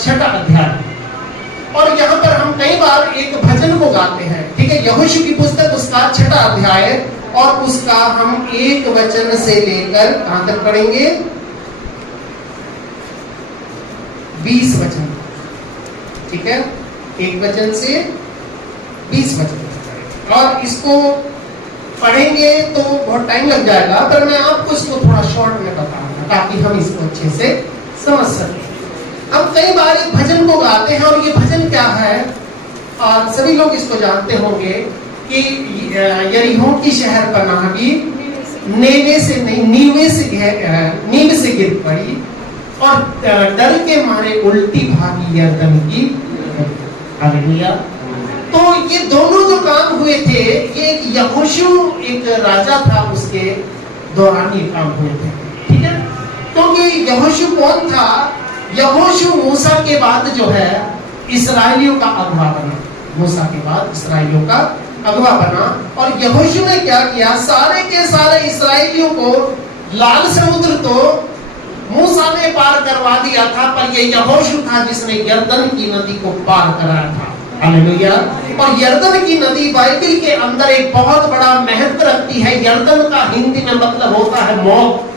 6वां अध्याय। और यहाँ पर हम कई बार एक भजन को गाते हैं, ठीक है। यहोशू की पुस्तक उसका 6वां अध्याय और उसका हम 1 वचन से लेकर कहां तक पढ़ेंगे? 20 वचन, ठीक है। 1 वचन से 20 वचन, और इसको पढ़ेंगे तो बहुत टाइम लग जाएगा, पर मैं आपको इसको थोड़ा शॉर्ट में बताऊंगा ताकि हम इसको अच्छे से समझ सकें। हम कई बार एक भजन को गाते हैं, और ये भजन क्या है, और सभी लोग इसको जानते होंगे कि यरीहो की शहर पनाह भी नींव से गिर पड़ी, और डर के मारे उल्टी भागी यरदन की। हालेलुया। तो ये दोनों जो काम हुए थे, ये एक यहोशू एक राजा था, उसके दौरान ये काम हुए थे, ठीक है। क्योंकि यहोशू कौन था? यहोशू मूसा के बाद जो है इस्राएलियों का अगुवा बना। मूसा के बाद इस्राएलियों का अगुवा बना, और यहोशू ने क्या किया? सारे के सारे इस्राएलियों को लाल समुद्र तो मूसा ने पार करवा दिया था, पर ये यहोशू था जिसने यरदन की नदी को पार कराया था। हालेलुया। और यरदन की नदी बाइबल के अंदर एक बहुत बड़ा महत्व रखती है। यरदन का हिंदी में मतलब होता है मौत।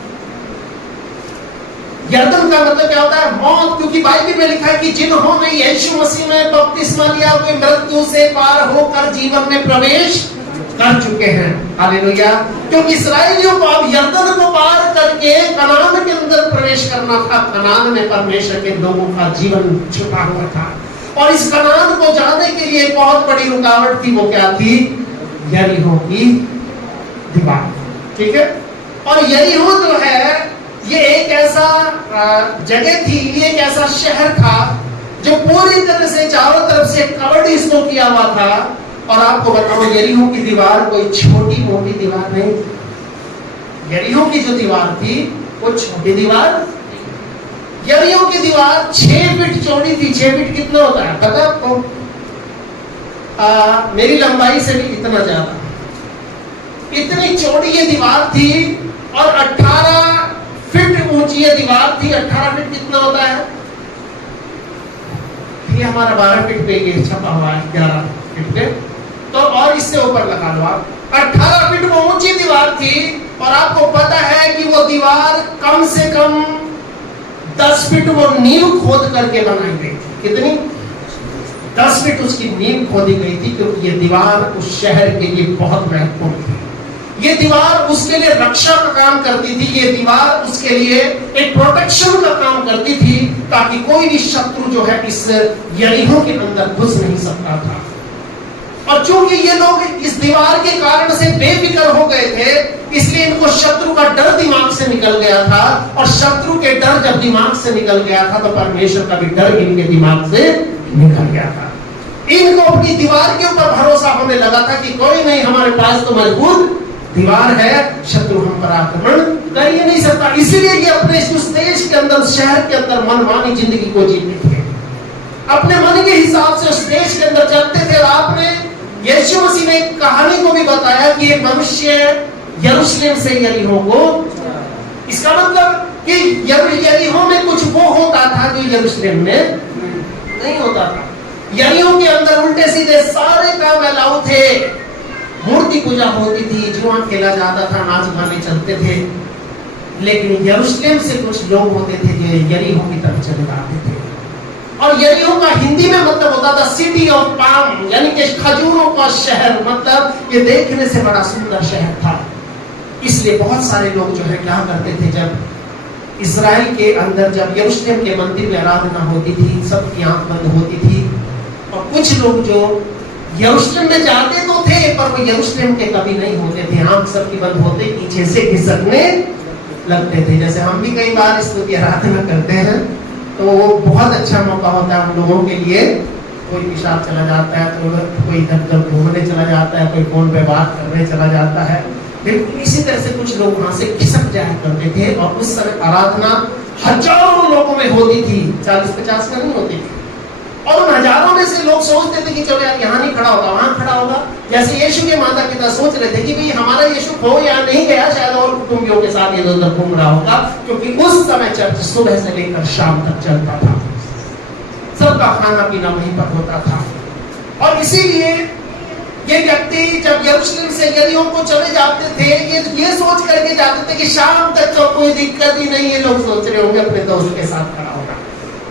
यरदन का मतलब क्या होता है? मौत। क्योंकि बाइबल में लिखा है कि जिन्होंने यीशु मसीह में बपतिस्मा लिया वे मृत्यु से पार होकर जीवन में प्रवेश कर चुके हैं। हालेलुया। क्योंकि इस्राएलियों को अब यरदन को पार करके कनान के अंदर प्रवेश करना था। कनान में परमेश्वर के लोगों का जीवन छुपा हुआ था, और इस कनान को जाने के लिए बहुत बड़ी रुकावट थी। वो क्या थी? यरीहो की दीवार, ठीक है। और यरीहो जो है ये एक ऐसा जगह थी, ये एक ऐसा शहर था जो पूरी तरह से चारों तरफ से कवर्ड इसको किया हुआ था। और आपको बताओ, यरीहो की दीवार कोई छोटी मोटी दीवार नहीं। यरीहो की जो दीवार थी वो छोटी दीवार। यरीहो की दीवार 6 फीट चौड़ी थी। 6 फीट कितना होता है पता आपको? मेरी लंबाई से भी इतना ज्यादा, इतनी चौड़ी ये दीवार थी, और 18 फीट ऊंची ये दीवार थी। 18 फीट कितना होता है? ये हमारा 12 फीट पे ये छपा हुआ है, 11 फीट पे, तो और इससे ऊपर लगा लो आप। 18 फीट वो ऊंची दीवार थी, और आपको पता है कि वो दीवार कम से कम 10 फीट वो नींव खोद करके बनाई गई थी। कितनी? 10 फीट उसकी नींव खोदी गई थी, क्योंकि ये दीवार उस शहर के लिए बहुत महत्वपूर्ण थी। ये दीवार उसके लिए रक्षा का काम करती थी। ये दीवार उसके लिए एक प्रोटेक्शन का काम करती थी, ताकि कोई भी शत्रु जो है इस यरीहो के अंदर घुस नहीं सकता था। और चूंकि ये लोग इस दीवार के कारण से बेफिक्र हो गए थे, इसलिए इनको शत्रु का डर दिमाग से निकल गया था। और शत्रु के डर जब दिमाग से निकल गया था, तो परमेश्वर का भी डर इनके दिमाग से निकल गया था। इनको अपनी दीवार के ऊपर भरोसा होने लगा था कि कोई नहीं, हमारे पास तो मजबूत दीवार है, शत्रु हम पर आक्रमण कर ही नहीं सकता। इसलिए ये अपने उस देश के अंदर, उस शहर के अंदर मनमानी जिंदगी को जीते थे, अपने मन के हिसाब से उस देश के अंदर चलते थे। आपने यीशु मसीह ने एक कहानी को भी बताया कि एक मनुष्य यरूशलेम से यरीहो को, इसका मतलब कि यरीहो में कुछ वो होता था जो यरूशलेम में नहीं होता था। यरीहो के अंदर उल्टे सीधे सारे काम अलाउ थे। मूर्ति पूजा होती थी, जुआ खेला जाता था, नाच गाने चलते थे। लेकिन यरूशलेम से कुछ लोग होते थे जो यरीहो की तरफ चले जाते थे। और यरीहो का हिंदी में मतलब होता था सिटी ऑफ पाम, यानी कि खजूरों का शहर। मतलब ये देखने से बड़ा सुंदर शहर था। इसलिए बहुत सारे लोग जो है क्या करते थे, जब इजराइल के अंदर, जब यरूशलेम के मंदिर में आराधना होती थी, सबकी आंख बंद होती थी, और कुछ लोग जो यरूशलेम में जाते तो थे, पर वो यरूशलेम के कभी नहीं होते थे। आंख सबकी बंद होते, पीछे से खिसकने लगते थे। जैसे हम भी कई बार स्तुति आराधना करते हैं, तो वो बहुत अच्छा मौका होता है हम लोगों के लिए। कोई पेशाब चला जाता है, तो कोई इधर उधर घूमने चला जाता है, कोई फोन पे बात करने चला जाता है। लेकिन इसी तरह से कुछ लोग वहां से खिसक जाया करते थे, और उस समय आराधना हजारों लोगों में होती थी, 40-50 में नहीं होती थी। और उन हजारों में से लोग सोचते थे कि चलो यार यहाँ नहीं खड़ा होगा, वहां खड़ा होगा। जैसे यीशु के माता पिता सोच रहे थे कि भाई हमारा यीशु खो या नहीं गया, शायद और कुटुंबियों के साथ इधर उधर घूम रहा होगा, क्योंकि उस समय चर्च सुबह से लेकर शाम तक चलता था। सबका खाना पीना वहीं पर होता था। और इसीलिए ये व्यक्ति जब यरूशलेम से यरीहो को चले जाते थे, ये सोच करके जाते थे कि शाम तक तो कोई दिक्कत ही नहीं है। लोग सोच रहे होंगे अपने दोस्त के साथ खड़ा होगा,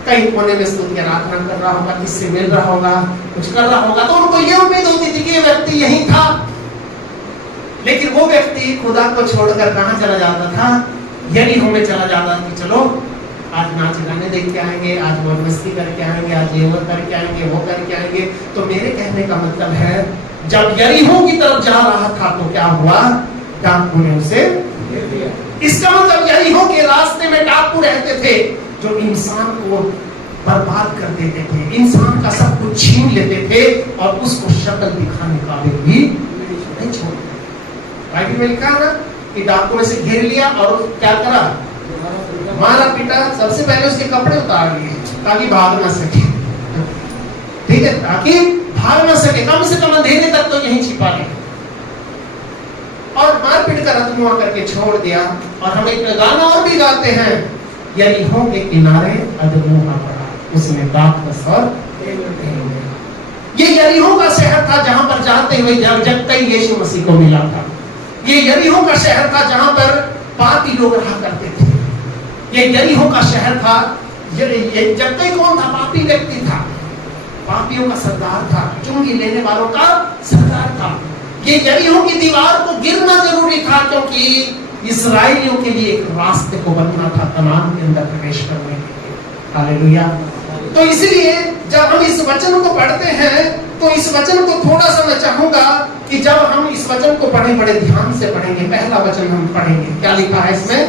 कहीं कोने में स्तुति आराधना कर रहा होगा, किससे मिल रहा होगा, कुछ कर रहा होगा। तो उनको ये उम्मीद होती थी कि ये व्यक्ति यही था। लेकिन वो व्यक्ति खुदा को छोड़कर कहां चला जाता था? यरीहो में चला जाता कि चलो आज नाच गाने देख के आएंगे, आज मौज मस्ती करके आएंगे, आज ये वो करके आएंगे, वो करके आएंगे। तो मेरे कहने का मतलब है, जब यरीहो की तरफ जा रहा था तो क्या हुआ? डाकू ने उसे घेर लिया। इसका मतलब यरीहो के रास्ते में डाकू रहते थे जो इंसान को बर्बाद कर देते थे, इंसान का सब कुछ छीन लेते थे और उसको शक्ल दिखाने का भी नहीं छोड़ते। बाइबल में लिखा ना कि डाकू ने से घेर लिया और क्या करा? मारा पीटा। सबसे पहले उसके कपड़े उतार लिए ताकि भाग ना सके, ठीक है, ताकि भाग ना सके, कम से कम अंधेरे तक तो यहीं छिपा ले। और मार पीट कर रत्नुआ करके छोड़ दिया। और हम एक गाना और भी गाते हैं, यरीहो के किनारे अदमुआ पड़ा, उसने दाखमस और ये यरीहो का शहर था जहां पर जाते हुए जगते यीशु मसीह को मिला था। ये यरीहो का शहर था जहां पर पापी लोग रहा करते थे। ये यरीहो का शहर था। ये जगते कौन था? पापी व्यक्ति था, पापियों का सरदार था, चुंगी लेने वालों का सरदार था। ये यरीहो की दीवार को गिरना जरूरी था क्योंकि इस्राएलियों के लिए एक रास्ते को बनना था कनान के अंदर प्रवेश करने के लिए। हालेलुया। तो इसलिए जब हम इस वचन को पढ़ते हैं तो इस वचन को थोड़ा सा मैं चाहूंगा कि जब हम इस वचन को पढ़ें बड़े ध्यान से पढ़ेंगे। पहला वचन हम पढ़ेंगे, क्या लिखा है इसमें?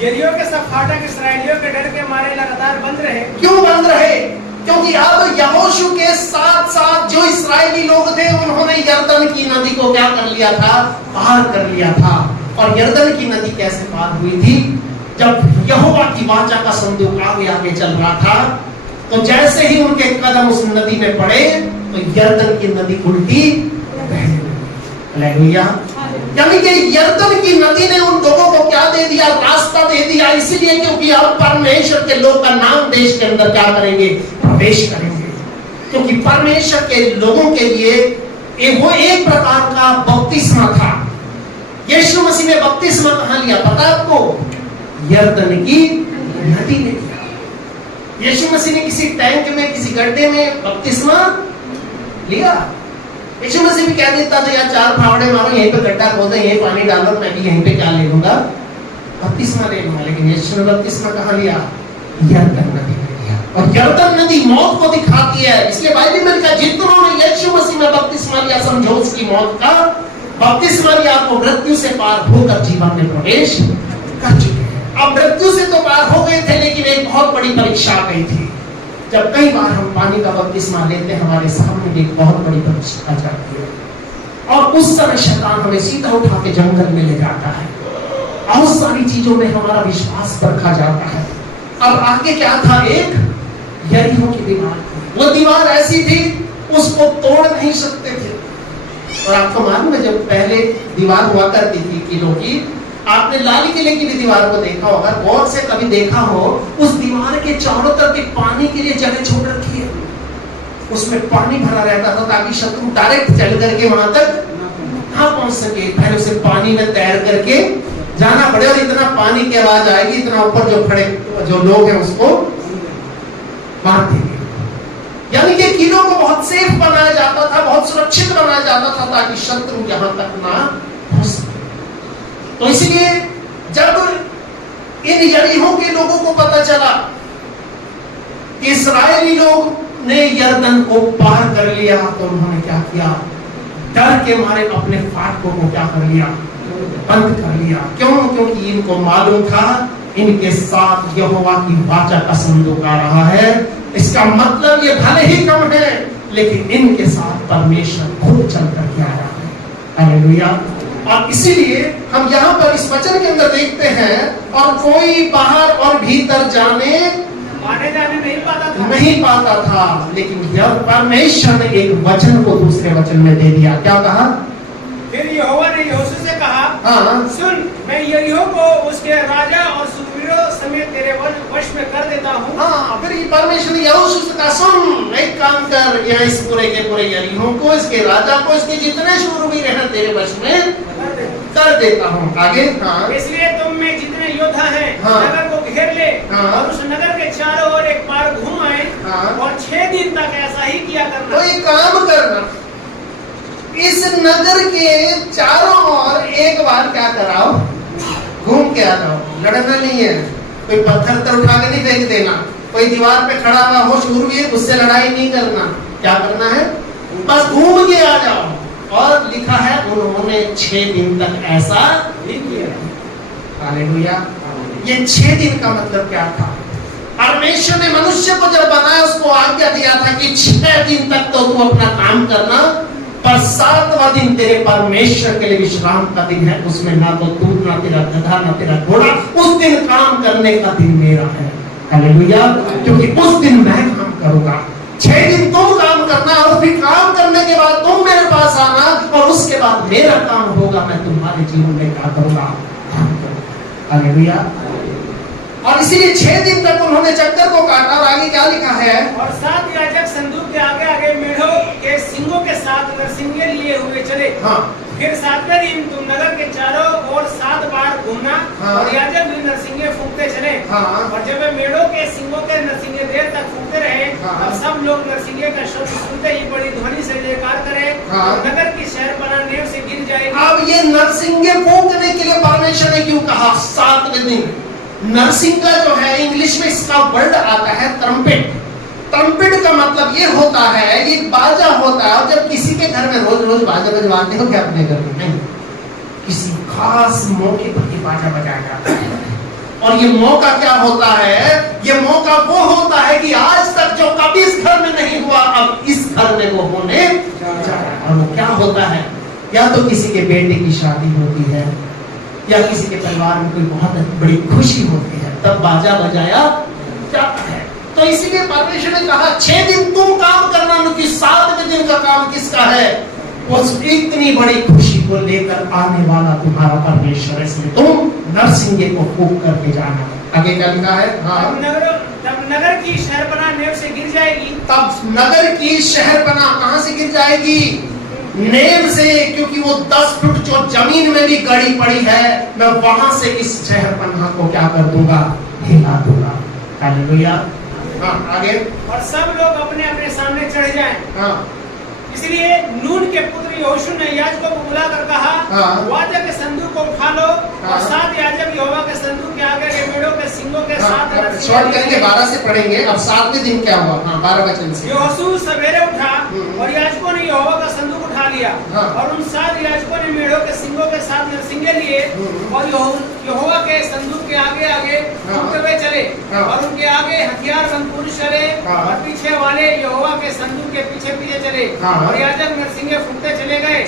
यरीहो के सब फाटक इस्राएलियों के डर के मारे लगातार बंद रहे। क्यों बंद रहे? क्योंकि अब यहोशू के साथ साथ जो इस्राएली लोग थे उन्होंने यरदन की नदी को क्या कर लिया था? पार कर लिया था। और यरदन की नदी कैसे पार हुई थी? जब यहोवा की वाचा का संदूक आगे आगे चल रहा था तो जैसे ही उनके कदम उस नदी में पड़े तो यरदन की नदी उल्टी बहने लगी। हालेलुया। यानी कि यरदन की नदी ने उन लोगों को क्या दे दिया? रास्ता दे दिया। इसीलिए क्योंकि अब परमेश्वर के लोग का नाम देश के अंदर क्या करेंगे? प्रवेश करेंगे। क्योंकि परमेश्वर के लोगों के लिए वो एक प्रकार का बपतिस्मा था। यीशु मसीह ने बपतिस्मा कहां लिया पता है आपको? यरदन की नदी ने लिया। यीशु मसीह ने किसी टैंक में, किसी गड्ढे में बपतिस्मा लिया? यीशु मसीह भी कह देता था यार 4 फावड़े मारो, यहीं पे गड्ढा खोदो, यहीं पानी डालो, मैं भी यहीं पे क्या ले लूंगा? बपतिस्मा ले लूंगा। लेकिन यीशु ने बपतिस्मा कहां लिया? यरदन नदी में लिया। और यरदन नदी मौत को दिखाती है। इसलिए बाइबल में लिखा जितनों ने यीशु मसीह में बपतिस्मा लिया, समझो उसकी मौत का बपतिस्मा लिया, आपको मृत्यु से पार होकर जीवन में प्रवेश कर चुके हैं। अब मृत्यु से तो पार हो गए थे, लेकिन एक बहुत बड़ी परीक्षा आ गई थी। जब कई बार हम पानी का बपतिस्मा लेते हैं, हमारे सामने भी एक बहुत बड़ी परीक्षा जाती है और उस समय शैतान हमें सीधा उठा के जंगल में ले जाता है। बहुत सारी चीजों में हमारा विश्वास परखा जाता है। अब आगे क्या था? एक यरीहो की दीवार थी। वो दीवार ऐसी थी उसको तोड़ नहीं सकते थे। और आपको मालूम है जब पहले दीवार हुआ करती थी किलों की, आपने लाल किले की भी दीवार को देखा होगा, गौर से कभी देखा हो, उस दीवार के चारों तरफ एक पानी के लिए जगह छोड़ रखी है। उसमें पानी भरा रहता था ताकि शत्रु डायरेक्ट चल करके वहां तक ना पहुंच सके। पहले उसे पानी में तैर करके जाना पड़े और इतना पानी की आवाज आएगी, इतना ऊपर जो खड़े जो लोग हैं उसको मार देंगे। यानी कि किलों को बहुत सेफ बनाया जाता था, बहुत सुरक्षित बनाया जाता था ताकि शत्रु यहां तक ना पहुंच सके। तो इसलिए जब इन यरीहो के लोगों को पता चला कि इस्राएली लोग ने यरदन को पार कर लिया तो उन्होंने क्या किया? डर के मारे अपने फाटकों को क्या कर लिया? बंद कर लिया। क्यों? क्योंकि इनको मालूम था इनके साथ यहोवा की वाचा का संदूक आ रहा है। इसका मतलब ये भले ही कम है लेकिन इनके साथ परमेश्वर खुद चल करके आ रहा है। हालेलुया। और इसीलिए हम यहाँ पर इस वचन के अंदर देखते हैं, और कोई बाहर और भीतर जाने नहीं पाता था। लेकिन जब परमेश्वर ने एक वचन को दूसरे वचन में दे दिया, क्या कहा? फिर यहोवा ने यहोशू से कहा, सुन, मैं यरीहो को उसके राजा और सूरवीरों समेत तेरे वश में उसमें कर देता हूँ। हाँ, फिर परमेश्वर ने यहोशू से कहा, सुन, एक काम कर, यहाँ इस पूरे के पूरे यरीहो को, इसके राजा को, इसके जितने शूरवीर हैं तेरे वश में कर देता हूँ। आगे। हाँ, इसलिए तुम में जितने योद्धा हैं, हाँ, नगर को घेर ले, हाँ, और उस नगर के चारों ओर एक बार घूम आए, हाँ, और 6 दिन तक ऐसा ही किया करना। तो एक काम करना, इस नगर के चारों ओर एक बार क्या कराओ, घूम के आ जाओ। लड़ना नहीं है, कोई पत्थर उठा के नहीं फेंक देना, कोई दीवार पे खड़ा हुआ हो शूरवीर, उससे लड़ाई नहीं करना। क्या करना है, बस घूम के आ जाओ। और लिखा है उन्होंने 6 दिन तक ऐसा नहीं किया। हालेलुया। ये 6 दिन का मतलब क्या था? परमेश्वर ने मनुष्य को जब बनाया, उसको आज्ञा दिया था कि 6 दिन तक तो तू अपना काम करना, पर 7वां दिन तेरे परमेश्वर के लिए विश्राम का दिन है, उसमें ना तो तू, ना तेरा गधा, ना तेरा घोड़ा, उस दिन काम करने का दिन मेरा है। हालेलुया। क्योंकि उस दिन मैं काम करूंगा। 6 दिन तुम काम करना, और फिर काम करने के बाद तुम मेरे पास आना, और उसके बाद मेरा काम होगा, मैं तुम्हारे जीवन में क्या करूंगा, काम करूंगा। हालेलुया। और इसीलिए 6 दिन तक उन्होंने चक्कर को काटा। और आगे क्या लिखा है, और 7 याजक संदूक के आगे आगे मेढ़ों के सींगों के साथ नरसिंगे लिए हुए चले। हाँ, फिर 7वें दिन तुम नगर के चारों ओर 7 बार घूमना, हाँ, और याजक भी नरसिंगे फूंकते चले। हाँ, और जब वे मेढ़ों के सींगों के नरसिंगे देर तक फूंकते रहे, हाँ, तब सब लोग नरसिंगे का शब्द सुनते ही बड़ी ध्वनि से जयकार करे, हाँ, और नगर की शहरपनाह नेव से गिर जाएगी। अब ये नरसिंगे फूंकने के लिए परमेश्वर ने क्यों कहा 7वें दिन? नरसिंगा जो है, इंग्लिश में इसका वर्ड आता है ट्रम्पेट। ट्रम्पेट का मतलब ये होता है, ये बाजा होता है। और जब किसी के घर में रोज रोज बाजा बजवाते हो क्या अपने घर में? नहीं, किसी खास मौके पर ये बाजा बजाया जाता है। और ये मौका क्या होता है? ये मौका वो होता है कि आज तक जो कभी इस घर में नहीं हुआ, अब इस घर में वो होने जा रहा है। और वो क्या होता है? या तो किसी के बेटे की शादी होती है, या किसी के परिवार में कोई बहुत बड़ी खुशी होती है, तब बाजा बजाया जाता है। तो इसीलिए परमेश्वर ने कहा 6 दिन तुम काम करना, क्योंकि 7वें दिन का काम किसका है? उस इतनी बड़ी खुशी को लेकर आने वाला तुम्हारा परमेश्वर है। इसलिए तुम नरसिंगे को फूंक करके जाना। आगे क्या लिखा है? हाँ, तब नगर की शहरपनाह नेव से गिर जाएगी। तब नगर की शहरपनाह कहां से गिर जाएगी? नेव से, क्योंकि वो 10 फुट जो जमीन में भी गड़ी पड़ी है, मैं वहां से इस शहरपनाह को क्या कर दूंगा? हिला दूंगा। हालेलुया। हाँ, आगे। और सब लोग अपने अपने सामने चढ़ जाएं। हाँ, इसलिए नून के पुत्र यहोशू ने याजकों को बुलाकर कहा, हाँ, वाचा के संदूक को उठा लो, हाँ, और 7 याजक यहोवा के संदूक के आगे के मेढ़ों के सींगों के साथ शॉर्ट करके 12 से पढ़ेंगे। अब 7वें दिन क्या हुआ? हाँ, 12 वचन से। यहोशू सवेरे उठा, और याजकों ने यहोवा का संदूक उठा लिया, हाँ, और उन 7 याजकों ने मेढ़ों के सींगों के साथ नरसिंगे लिए, और यहोवा के संदूक के आगे आगे फूंकते हुए चले, हाँ, और उनके आगे हथियारबंद पुरुष चले, हाँ, और पीछे वाले यहोवा के संदूक के पीछे पीछे चले, हाँ, और याजक नरसिंगे फूंकते चले गए।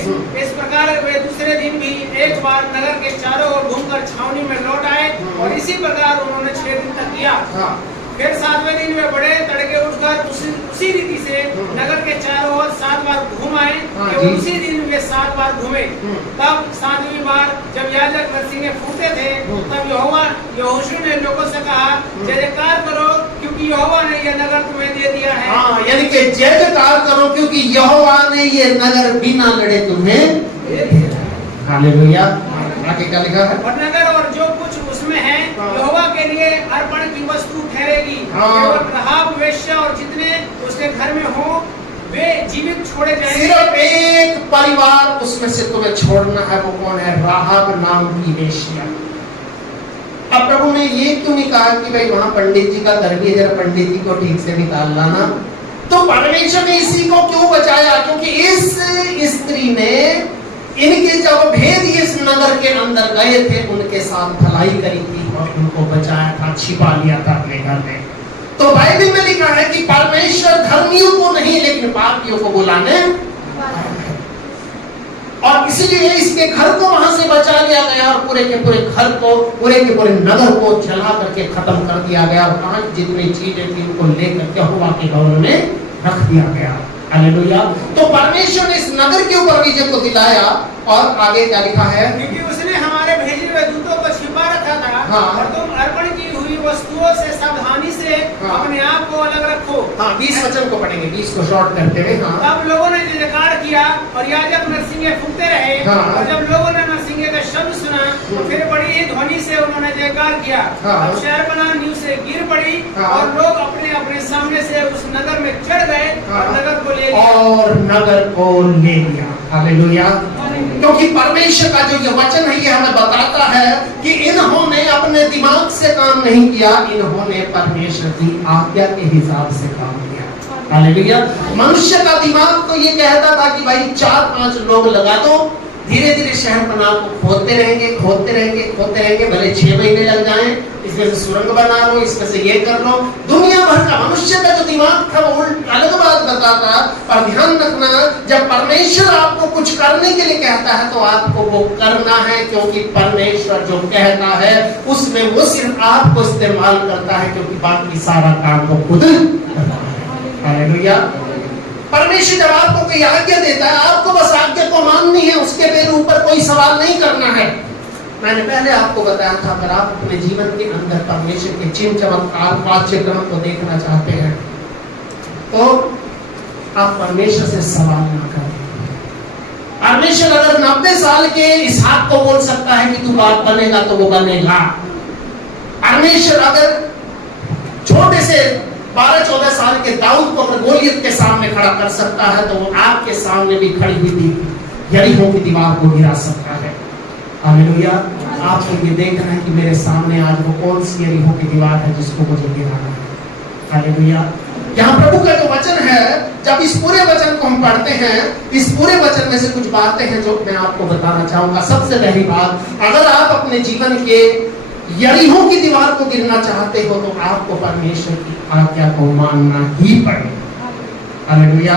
इस प्रकार वे दूसरे दिन भी एक बार नगर के चारों ओर घूमकर छावनी में लौट आए, और इसी प्रकार उन्होंने 6 दिन तक किया। हाँ, फिर 7वें दिन वे बड़े तड़के उठकर उसी रीति से नगर के चारों ओर 7 बार घूम आए, केवल उसी दिन वे 7 बार घूमे। तब 7वीं बार जब याजक नरसिंगे फूंकते थे, तब यहोशू ने लोगों से कहा, जय जयकार करो, क्योंकि यहोवा ने यह नगर तुम्हें दे दिया है। हाँ, यानी कि जय जयकार करो, क्योंकि यहोवा ने ये नगर बिना लड़े तुम्हें दे दिया। हालेलुया। आगे क्या लिखा है? और नगर और जो कुछ उसमें है यहोवा के लिए अर्पण की वस्तु ठहरेगी। हाँ। केवल राहाब वेश्या और जितने उसके घर में हो वे जीवित छोड़े जाएंगे। सिर्फ एक परिवार उसमें से तुम्हें छोड़ना है, वो कौन है? राहाब नाम की वेश्या। अब प्रभु ने ये क्यों नहीं कहा कि भाई वहां पंडित जी का घर भी है, जरा पंडित जी को ठीक से निकाल लाना? तो परमेश्वर ने इसी को क्यों बचाया? क्योंकि इस स्त्री ने इनके जब भेद इस नगर के अंदर गए थे, उनके साथ भलाई करी थी और उनको बचाया था, छिपा लिया था अपने घर में। तो बाइबल में लिखा है कि परमेश्वर धर्मियों को नहीं लेकिन पापियों को बुलाने, और इसीलिए इसके घर को वहां से बचा लिया गया, और पूरे के पूरे घर को, पूरे के पूरे नगर को जला करके खत्म कर दिया गया, और कहां जितनी चीजें थी उनको लेकर यहोवा के भवन में रख दिया गया। हालेलुया। तो परमेश्वर ने इस नगर के ऊपर विजय को दिलाया। और आगे क्या लिखा है? क्योंकि उसने हमारे भेजे हुए दूतों को छिपा रखा था, हाँ। और तुम अर्पण की हुई वस्तुओं से सावधानी हाँ। अपने आप को अलग रखो। हाँ 20 वचन को पढ़ेंगे, 20 को शॉर्ट करते हुए। हाँ तब लोगों ने जयकार किया और याजक नरसिंगे फूंकते रहे। हाँ। और जब लोगों ने नरसिंगे का शब्द सुना तो फिर बड़ी ही ध्वनि से उन्होंने जयकार किया। हाँ। अब शहरपनाह नींव से गिर पड़ी। हाँ। और लोग अपने अपने सामने से उस नगर में चढ़ गए। हाँ। और नगर को ले लिया। और नगर को ले लिया। हालेलुया। क्योंकि परमेश्वर का जो ये वचन है ये हमें बताता है कि इन्होंने अपने दिमाग से काम नहीं किया, इन्होंने परमेश्वर की आज्ञा के हिसाब से काम किया। हालेलुया। मनुष्य का दिमाग तो ये कहता था कि भाई 4-5 लोग लगा दो, धीरे धीरे शहरपनाह को खोदते रहेंगे, भले 6 महीने लग जाएं, इसमें से सुरंग बना लो, इसमें से ये कर लो। दुनिया भर का मनुष्य का जो दिमाग था वो अलग बात बताता। पर ध्यान रखना, जब परमेश्वर आपको कुछ करने के लिए कहता है तो आपको वो करना है, क्योंकि परमेश्वर जो कहता है उसमें वो सिर्फ आपको इस्तेमाल करता है, क्योंकि बाकी सारा काम वो खुद करता है। हालेलुया। परमेश्वर जब आपको कोई आज्ञा देता है, आपको बस आज्ञा को माननी है, उसके मेरे ऊपर कोई सवाल नहीं करना है। मैंने पहले आपको बताया था, अगर आप अपने जीवन के अंदर परमेश्वर के चिन्ह चमत्कार कार्यक्रम को देखना चाहते हैं तो आप परमेश्वर से सवाल ना करें। परमेश्वर अगर 90 साल के इसहाक को बोल सकता है कि तू बाप बनेगा तो वो बनेगा। परमेश्वर अगर छोटे से 12-14 साल के दाऊद को अगर गोलियत के सामने खड़ा कर सकता है तो वो आपके सामने भी खड़ी हुई थी यरीहो की दीवार को गिरा सकता है। हालेलुया। आपको ये देखना है कि मेरे सामने आज वो कौन सी यरीहो की दीवार है जिसको मुझे गिराना है। हालेलुया। यहाँ प्रभु का जो वचन है, जब इस पूरे वचन को हम पढ़ते हैं, इस पूरे वचन में से कुछ बातें हैं जो मैं आपको बताना चाहूंगा। सबसे पहली बात, अगर आप अपने जीवन के यरीहो की दीवार को गिरना चाहते हो तो आपको परमेश्वर की आज्ञा को मानना ही पड़ेगा। हालेलुया।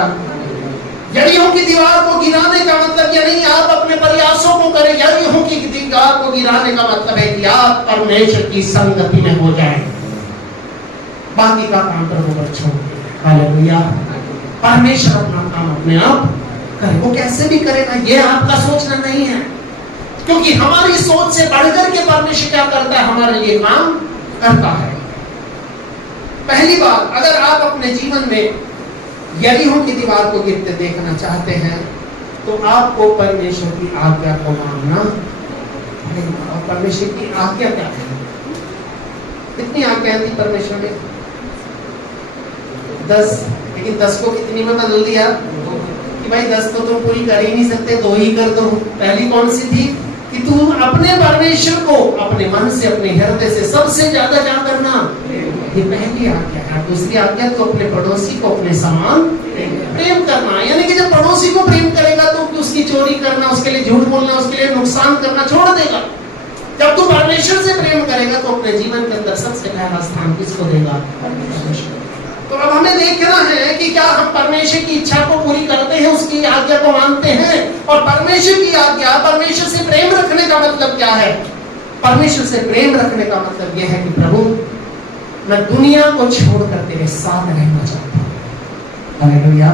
यरीहो की दीवार को गिराने का मतलब ये नहीं आप अपने प्रयासों को करें। यरीहो की दीवार को गिराने का मतलब है कि आप परमेश्वर की संगति में हो जाएं, बाकी का काम प्रभु पर छोड़ दें। हालेलुया। परमेश्वर अपना काम अपने आप करे, वो कैसे भी करेगा ये आपका सोचना नहीं है, क्योंकि हमारी सोच से बढ़कर के परमेश्वर क्या करता है, हमारे लिए काम करता है। पहली बात, अगर आप अपने जीवन में यरीहो की दीवार को गिरते देखना चाहते हैं तो आपको परमेश्वर की आज्ञा को मानना पड़ेगा। और परमेश्वर की आज्ञा क्या है? कितनी आज्ञा थी परमेश्वर ने? 10, लेकिन 10 को कितनी में बदल दिया कि भाई 10 तो तुम पूरी कर ही नहीं सकते, 2 ही कर दो। पहली कौन सी थी कि तू अपने परमेश्वर को अपने मन से, अपने हृदय से सबसे ज्यादा क्या करना, ये पहली आज्ञा है। दूसरी आज्ञा तो अपने पड़ोसी को अपने समान प्रेम करना, यानी कि जब पड़ोसी को प्रेम करेगा तो उसकी चोरी करना, उसके लिए झूठ बोलना, उसके लिए नुकसान करना छोड़ देगा। जब तू परमेश्वर से प्रेम करेगा तो अपने जीवन के अंदर सबसे पहला स्थान किसको देगा? परमेश्वर। तो अब हमें देखना है कि क्या हम परमेश्वर की इच्छा को पूरी करते हैं, उसकी आज्ञा को मानते हैं। और परमेश्वर की आज्ञा, परमेश्वर से प्रेम रखने का मतलब क्या है? परमेश्वर से प्रेम रखने का मतलब यह है कि प्रभु मैं दुनिया को छोड़कर तेरे साथ रहना चाहता हूं। हालेलुया।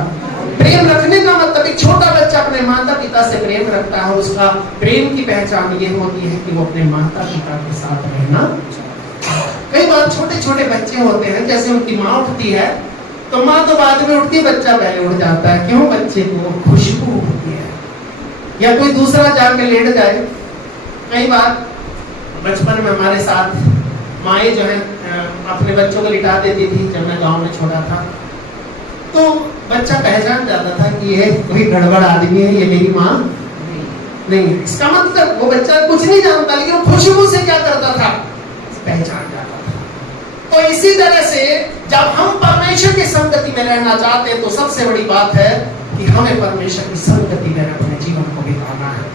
प्रेम रखने का मतलब, एक छोटा बच्चा अपने माता पिता से प्रेम रखता है, उसका प्रेम की पहचान ये होती है कि वो अपने माता पिता के साथ रहना। कई बार छोटे छोटे बच्चे होते हैं, जैसे उनकी माँ उठती है तो माँ तो बाद में उठती है, बच्चा पहले उठ जाता है। क्यों? बच्चे को खुशबू होती है, या कोई दूसरा जाके लेट जाए। कई बार बचपन में हमारे साथ माएँ जो है अपने बच्चों को लिटा देती थी। जब मैं गांव में छोटा था तो बच्चा पहचान जाता था कि ये कोई गड़बड़ आदमी है, ये मेरी माँ नहीं। इसका मतलब वो बच्चा कुछ नहीं जानता, लेकिन वो खुशबू से क्या करता था, पहचान जाता था। तो इसी तरह से जब हम परमेश्वर की संगति में रहना चाहते हैं तो सबसे बड़ी बात है कि हमें परमेश्वर की संगति में अपने जीवन को बिताना है,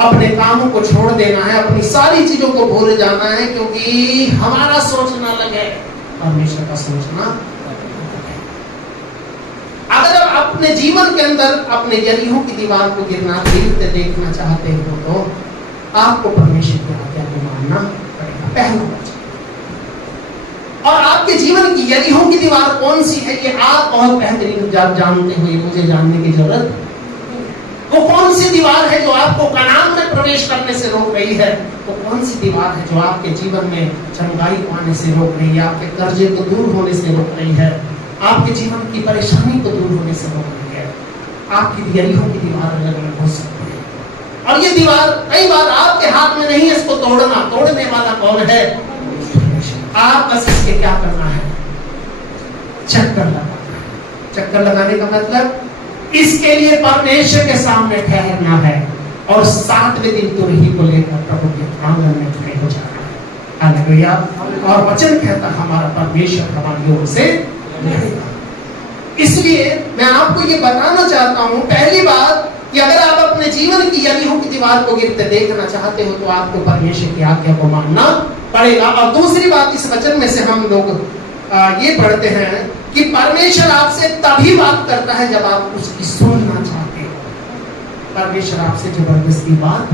अपने कामों को छोड़ देना है, अपनी सारी चीजों को भूल जाना है, क्योंकि हमारा सोचना अलग है, परमेश्वर का सोचना। अगर आप अपने जीवन के अंदर अपने यरीहो की दीवार को गिरते देखना चाहते हो तो आपको परमेश्वर की आज्ञा को मानना पड़ेगा, पहला वचन। और आपके जीवन की यरीहो की दीवार कौन सी है ये आप बहुत बेहतरीन जानते हो, ये मुझे जानने की जरूरत। वो कौन सी दीवार है जो आपको कनान में प्रवेश करने से रोक रही है? वो कौन सी दीवार है जो आपके जीवन में चंगाई पाने से रोक रही है, आपके कर्जे को दूर होने से रोक रही है, आपके जीवन की परेशानी को दूर होने से रोक रही है? आपकी यरीहो की दीवार अलग अलग हो सकती है, और ये दीवार कई बार आपके हाथ में नहीं है इसको तोड़ना। तोड़ने वाला कौन है? आप बस इसके क्या करना है? चक्कर लगाना। चक्कर लगाने का मतलब इसके लिए परमेश्वर के सामने ठहरना है और 7वें दिन तुरही को लेकर प्रभु के आंगन में खड़े हो जाना है। हालेलुया। और वचन कहता हमारा परमेश्वर हमारी ओर से लड़ेगा। इसलिए मैं आपको ये बताना चाहता हूं, पहली बात कि अगर आप अपने जीवन की यरीहो की दीवार को गिरते देखना चाहते हो तो आपको परमेश्वर की आज्ञा को मानना पड़ेगा। और दूसरी बात इस वचन में से हम लोग ये पढ़ते हैं कि परमेश्वर आपसे तभी बात करता है जब आप उसकी सुनना चाहते हो। परमेश्वर आपसे जबरदस्ती बात,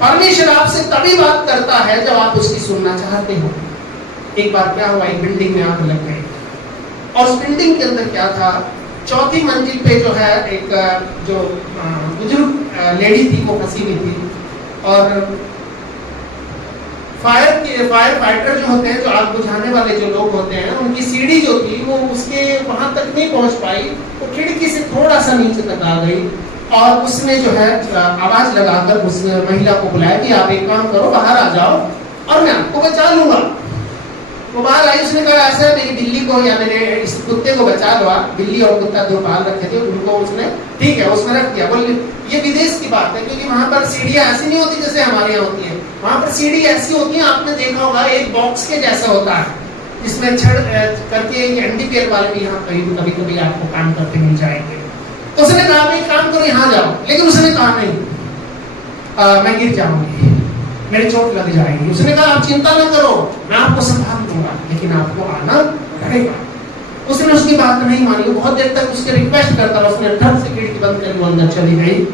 परमेश्वर आपसे तभी बात करता है जब आप उसकी सुनना चाहते हो। एक बार क्या हुआ, एक बिल्डिंग में आग लग गई और उस बिल्डिंग के अंदर क्या था, 4थी मंजिल पे जो है एक जो बुजुर्ग लेडी थी वो फंसी हुई थी, और फायर फाइटर जो होते हैं, जो आग बुझाने वाले जो लोग होते हैं, उनकी सीढ़ी जो थी वो उसके वहां तक नहीं पहुंच पाई, वो खिड़की से थोड़ा सा नीचे तक आ गई, और उसने जो है आवाज लगाकर उस महिला को बुलाया कि आप एक काम करो, बाहर आ जाओ और मैं आपको बचा लूंगा। वो बाहर आई, उसने कहा ऐसा मेरी बिल्ली को या मेरे इस कुत्ते को बचा लो आप। बिल्ली और कुत्ता दो पाल रखे थे, उनको उसने ठीक है उसमें रख दिया। बोले ये विदेश की बात है, क्योंकि वहां पर सीढ़ियां ऐसी नहीं होती जैसे हमारे यहाँ होती है। वहां पर सीढ़ी ऐसी होती है, आपने देखा होगा एक बॉक्स के जैसा होता है, जिसमें छड़ करके एनडीपीएल वाले भी यहाँ कभी कभी आपको काम करते मिल जाएंगे। तो उसने कहा एक काम करो यहाँ जाओ, लेकिन उसने कहा नहीं मैं गिर जाऊंगी, मेरी चोट लग जाएगी। उसने कहा आप चिंता न करो, मैं आपको संभाल दूंगा, लेकिन आपको आना पड़ेगा। उसने उसकी बात नहीं मानी, बहुत देर तक उसके रिक्वेस्ट करता रहा। उसने धड़ से खिड़की बंद कर वो अंदर चली गई,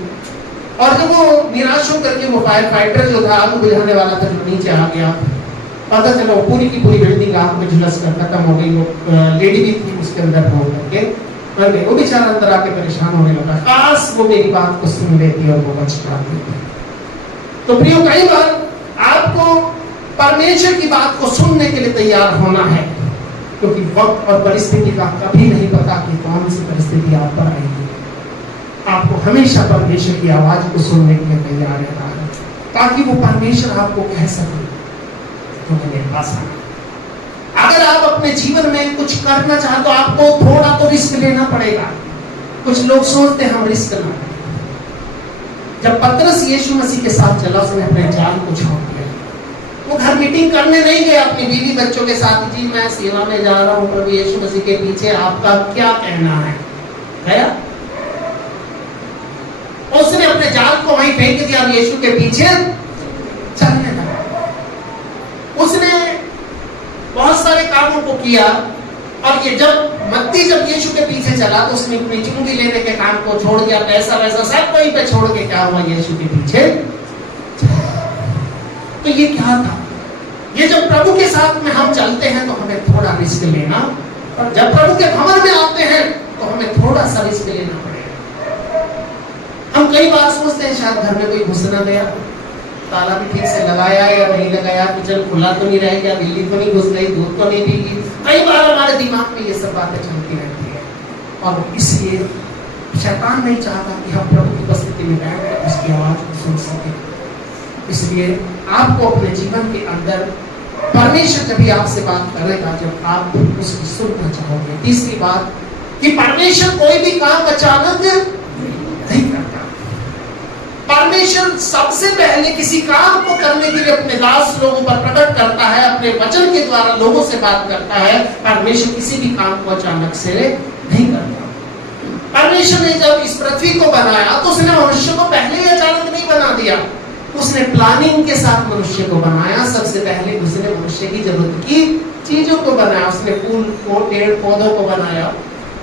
और जब वो निराश होकर के वो फायर फाइटर जो था, आग बुझाने वाला था, जो नीचे आ गया, पता चला पूरी की पूरी बिल्डिंग आग में झुलस कर खत्म हो गई। वो लेडी भी थी उसके अंदर हो करके मर गई। वो बेचारा अंदर आके परेशान होने लगा, काश वो मेरी बात को सुन लेती और वो बच पाती। तो प्रियो, कई बार आपको परमेश्वर की बात को सुनने के लिए तैयार होना है, क्योंकि वक्त और परिस्थिति का कभी नहीं पता कि कौन सी परिस्थिति आप पर आएगी। आपको हमेशा परमेश्वर की आवाज को सुनने के लिए तैयार रहना है, ताकि वो परमेश्वर आपको कह सके तो मेरे पास आना। अगर आप अपने जीवन में कुछ करना चाहते तो आपको थोड़ा तो रिस्क लेना पड़ेगा। कुछ लोग सोचते हैं हम रिस्क ना लें। जब पतरस यीशु मसीह के साथ चला, उसने अपने जान को छोड़ दिया। वो घर मीटिंग करने नहीं गया अपनी बीवी बच्चों के साथ, जी मैं सेवा में जा रहा हूँ प्रभु यीशु मसीह के पीछे, आपका क्या कहना है। गया, उसने अपने जाल को वहीं फेंक दिया, यीशु के पीछे चलने लगा। उसने बहुत सारे कामों को किया, और ये जब यीशु के पीछे चला तो उसने अपनी चुंगी लेने के काम को छोड़ दिया, पैसा वैसा सब वहीं पे छोड़ के क्या हुआ, यीशु के पीछे। तो ये क्या था? ये जब प्रभु के साथ में हम चलते हैं तो हमें थोड़ा रिस्क लेना, और जब प्रभु के भवन में आते हैं तो हमें थोड़ा सा रिस्क लेना पड़ेगा। हम कई बार सोचते हैं शायद घर में कोई घुस ना गया, ताला भी ठीक से लगाया या नहीं लगाया, किचन खुला तो नहीं रह गया, बिल्ली तो नहीं घुस गई, दूध तो नहीं पी गई। कई बार हमारे दिमाग में ये सब बातें चलती रहती है, और इसलिए शैतान नहीं चाहता कि हम प्रभु की उपस्थिति में बैठकर उसकी आवाज को सुन सकें। इसलिए आपको अपने जीवन के अंदर परमेश्वर जब भी आपसे बात करेगा, जब आप उसकी सुनना चाहोगे। तीसरी बात कि परमेश्वर कोई भी काम अचानक नहीं करता। परमेश्वर सबसे पहले किसी काम को करने के लिए अपने दास लोगों पर प्रकट करता है, अपने वचन के द्वारा लोगों से बात करता है। परमेश्वर किसी भी काम को अचानक से नहीं करता। परमेश्वर ने जब इस पृथ्वी को बनाया तो उसने मनुष्य को पहले ही अचानक नहीं बना दिया, उसने प्लानिंग के साथ मनुष्य को बनाया। सबसे पहले उसने मनुष्य की जरूरत की चीजों को बनाया। उसने फूल को, पेड़ पौधों को बनाया,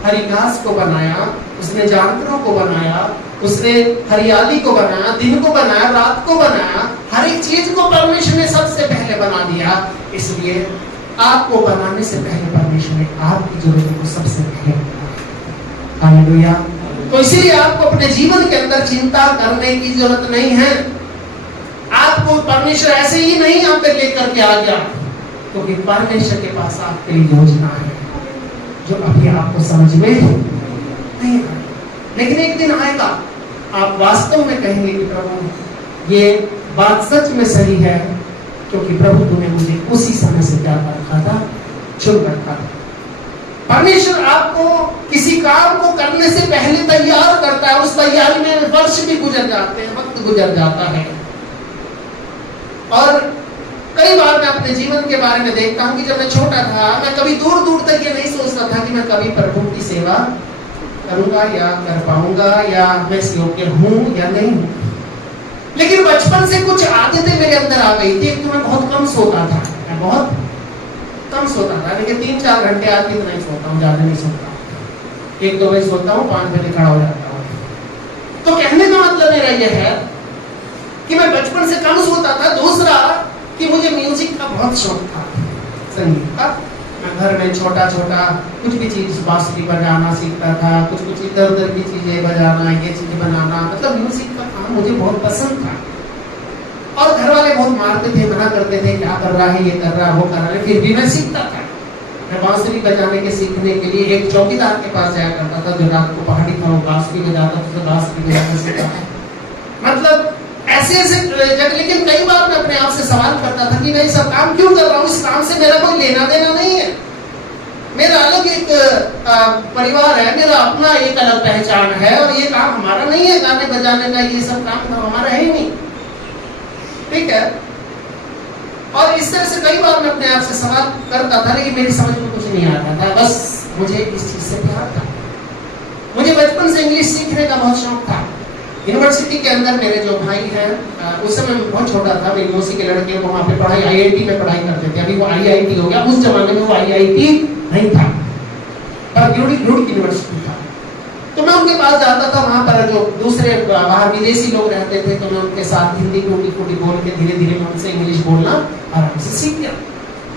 हरी घास को बनाया, उसने जानवरों को बनाया, उसने हरियाली को बनाया, दिन को बनाया, रात को बनाया। हर एक चीज को परमेश्वर ने सबसे पहले बना दिया। इसलिए आपको बनाने से पहले परमेश्वर ने आपकी जरूरत को सबसे पहले बनाया। हालेलुया। तो इसीलिए आपको अपने जीवन के अंदर चिंता करने की जरूरत नहीं है। आपको परमेश्वर ऐसे ही नहीं यहाँ पे लेकर के आ गया, क्योंकि परमेश्वर के पास आपके लिए योजना है जो अभी आपको समझ में नहीं आए, लेकिन एक दिन आएगा आप वास्तव में कहेंगे कि प्रभु ये बात सच में सही है, क्योंकि प्रभु तूने मुझे उसी समय से क्या रखा था, चुन रखा था। परमेश्वर आपको किसी काम को करने से पहले तैयार करता है। उस तैयारी में वर्ष भी गुजर जाते हैं, वक्त गुजर जाता है। और कई बार मैं अपने जीवन के बारे में देखता हूँ कि जब मैं छोटा था, मैं कभी दूर दूर तक ये नहीं सोचता था कि मैं कभी प्रभु की सेवा करूंगा या कर पाऊंगा, या मैं इस योग्य हूँ या नहीं हूँ। लेकिन बचपन से कुछ आदतें मेरे अंदर आ गई थी। एक तो मैं बहुत कम सोता था, मैं बहुत कम सोता था, लेकिन 3-4 घंटे आज भी नहीं सोता हूँ, ज्यादा नहीं सोता, 1-2 बजे सोता हूँ, 5 बजे खड़ा हो जाता हूँ। तो कहने का मतलब मेरा यह है कि मैं बचपन से कम सोता था। दूसरा कि मुझे म्यूजिक का बहुत शौक था, संगीत का। मैं घर में छोटा छोटा कुछ भी चीज, बांसुरी बजाना सीखता था, कुछ इधर उधर की चीजें बजाना, ये चीजें बनाना, मतलब म्यूजिक का काम मुझे बहुत पसंद था। और घर वाले बहुत मारते थे, मना करते थे, क्या कर रहा है, ये कर रहा है, वो कर रहा है, फिर भी मैं सीखता था। मैं बांसुरी बजाने के सीखने के लिए एक चौकीदार के पास जाया करता था, जो रात को पहाड़ी था, वो बांसुरी बजाता था, तो बांसुरी बजाना सीखा। मतलब ऐसे जब, लेकिन कई बार मैं अपने आप से सवाल करता था कि मैं सब काम क्यों कर रहा हूँ, इस काम से मेरा कोई लेना देना नहीं है, मेरा अलग एक परिवार है, मेरा अपना एक अलग पहचान है, और ये काम हमारा नहीं है, गाने बजाने का ये सब काम हमारा है ही नहीं, ठीक है। और इस तरह से कई बार मैं अपने आप से सवाल करता था, लेकिन मेरी समझ में कुछ नहीं आता था। बस मुझे इस चीज से प्यार था। मुझे बचपन से इंग्लिश सीखने का बहुत शौक था। यूनिवर्सिटी के अंदर मेरे जो भाई हैं, उस समय मैं बहुत छोटा था, मेरी मौसी के लड़के वो वहाँ पे पढ़ाई, IIT में पढ़ाई करते थे। अभी वो IIT हो गया, उस जमाने में वो IIT नहीं था, पर ग्रुड यूनिवर्सिटी था। तो मैं उनके पास जाता था, वहाँ पर जो दूसरे बाहर विदेशी लोग रहते थे, तो मैं उनके साथ हिंदी टूटी फूटी बोल के धीरे धीरे मैं उनसे इंग्लिश बोलना आराम से सीख गया।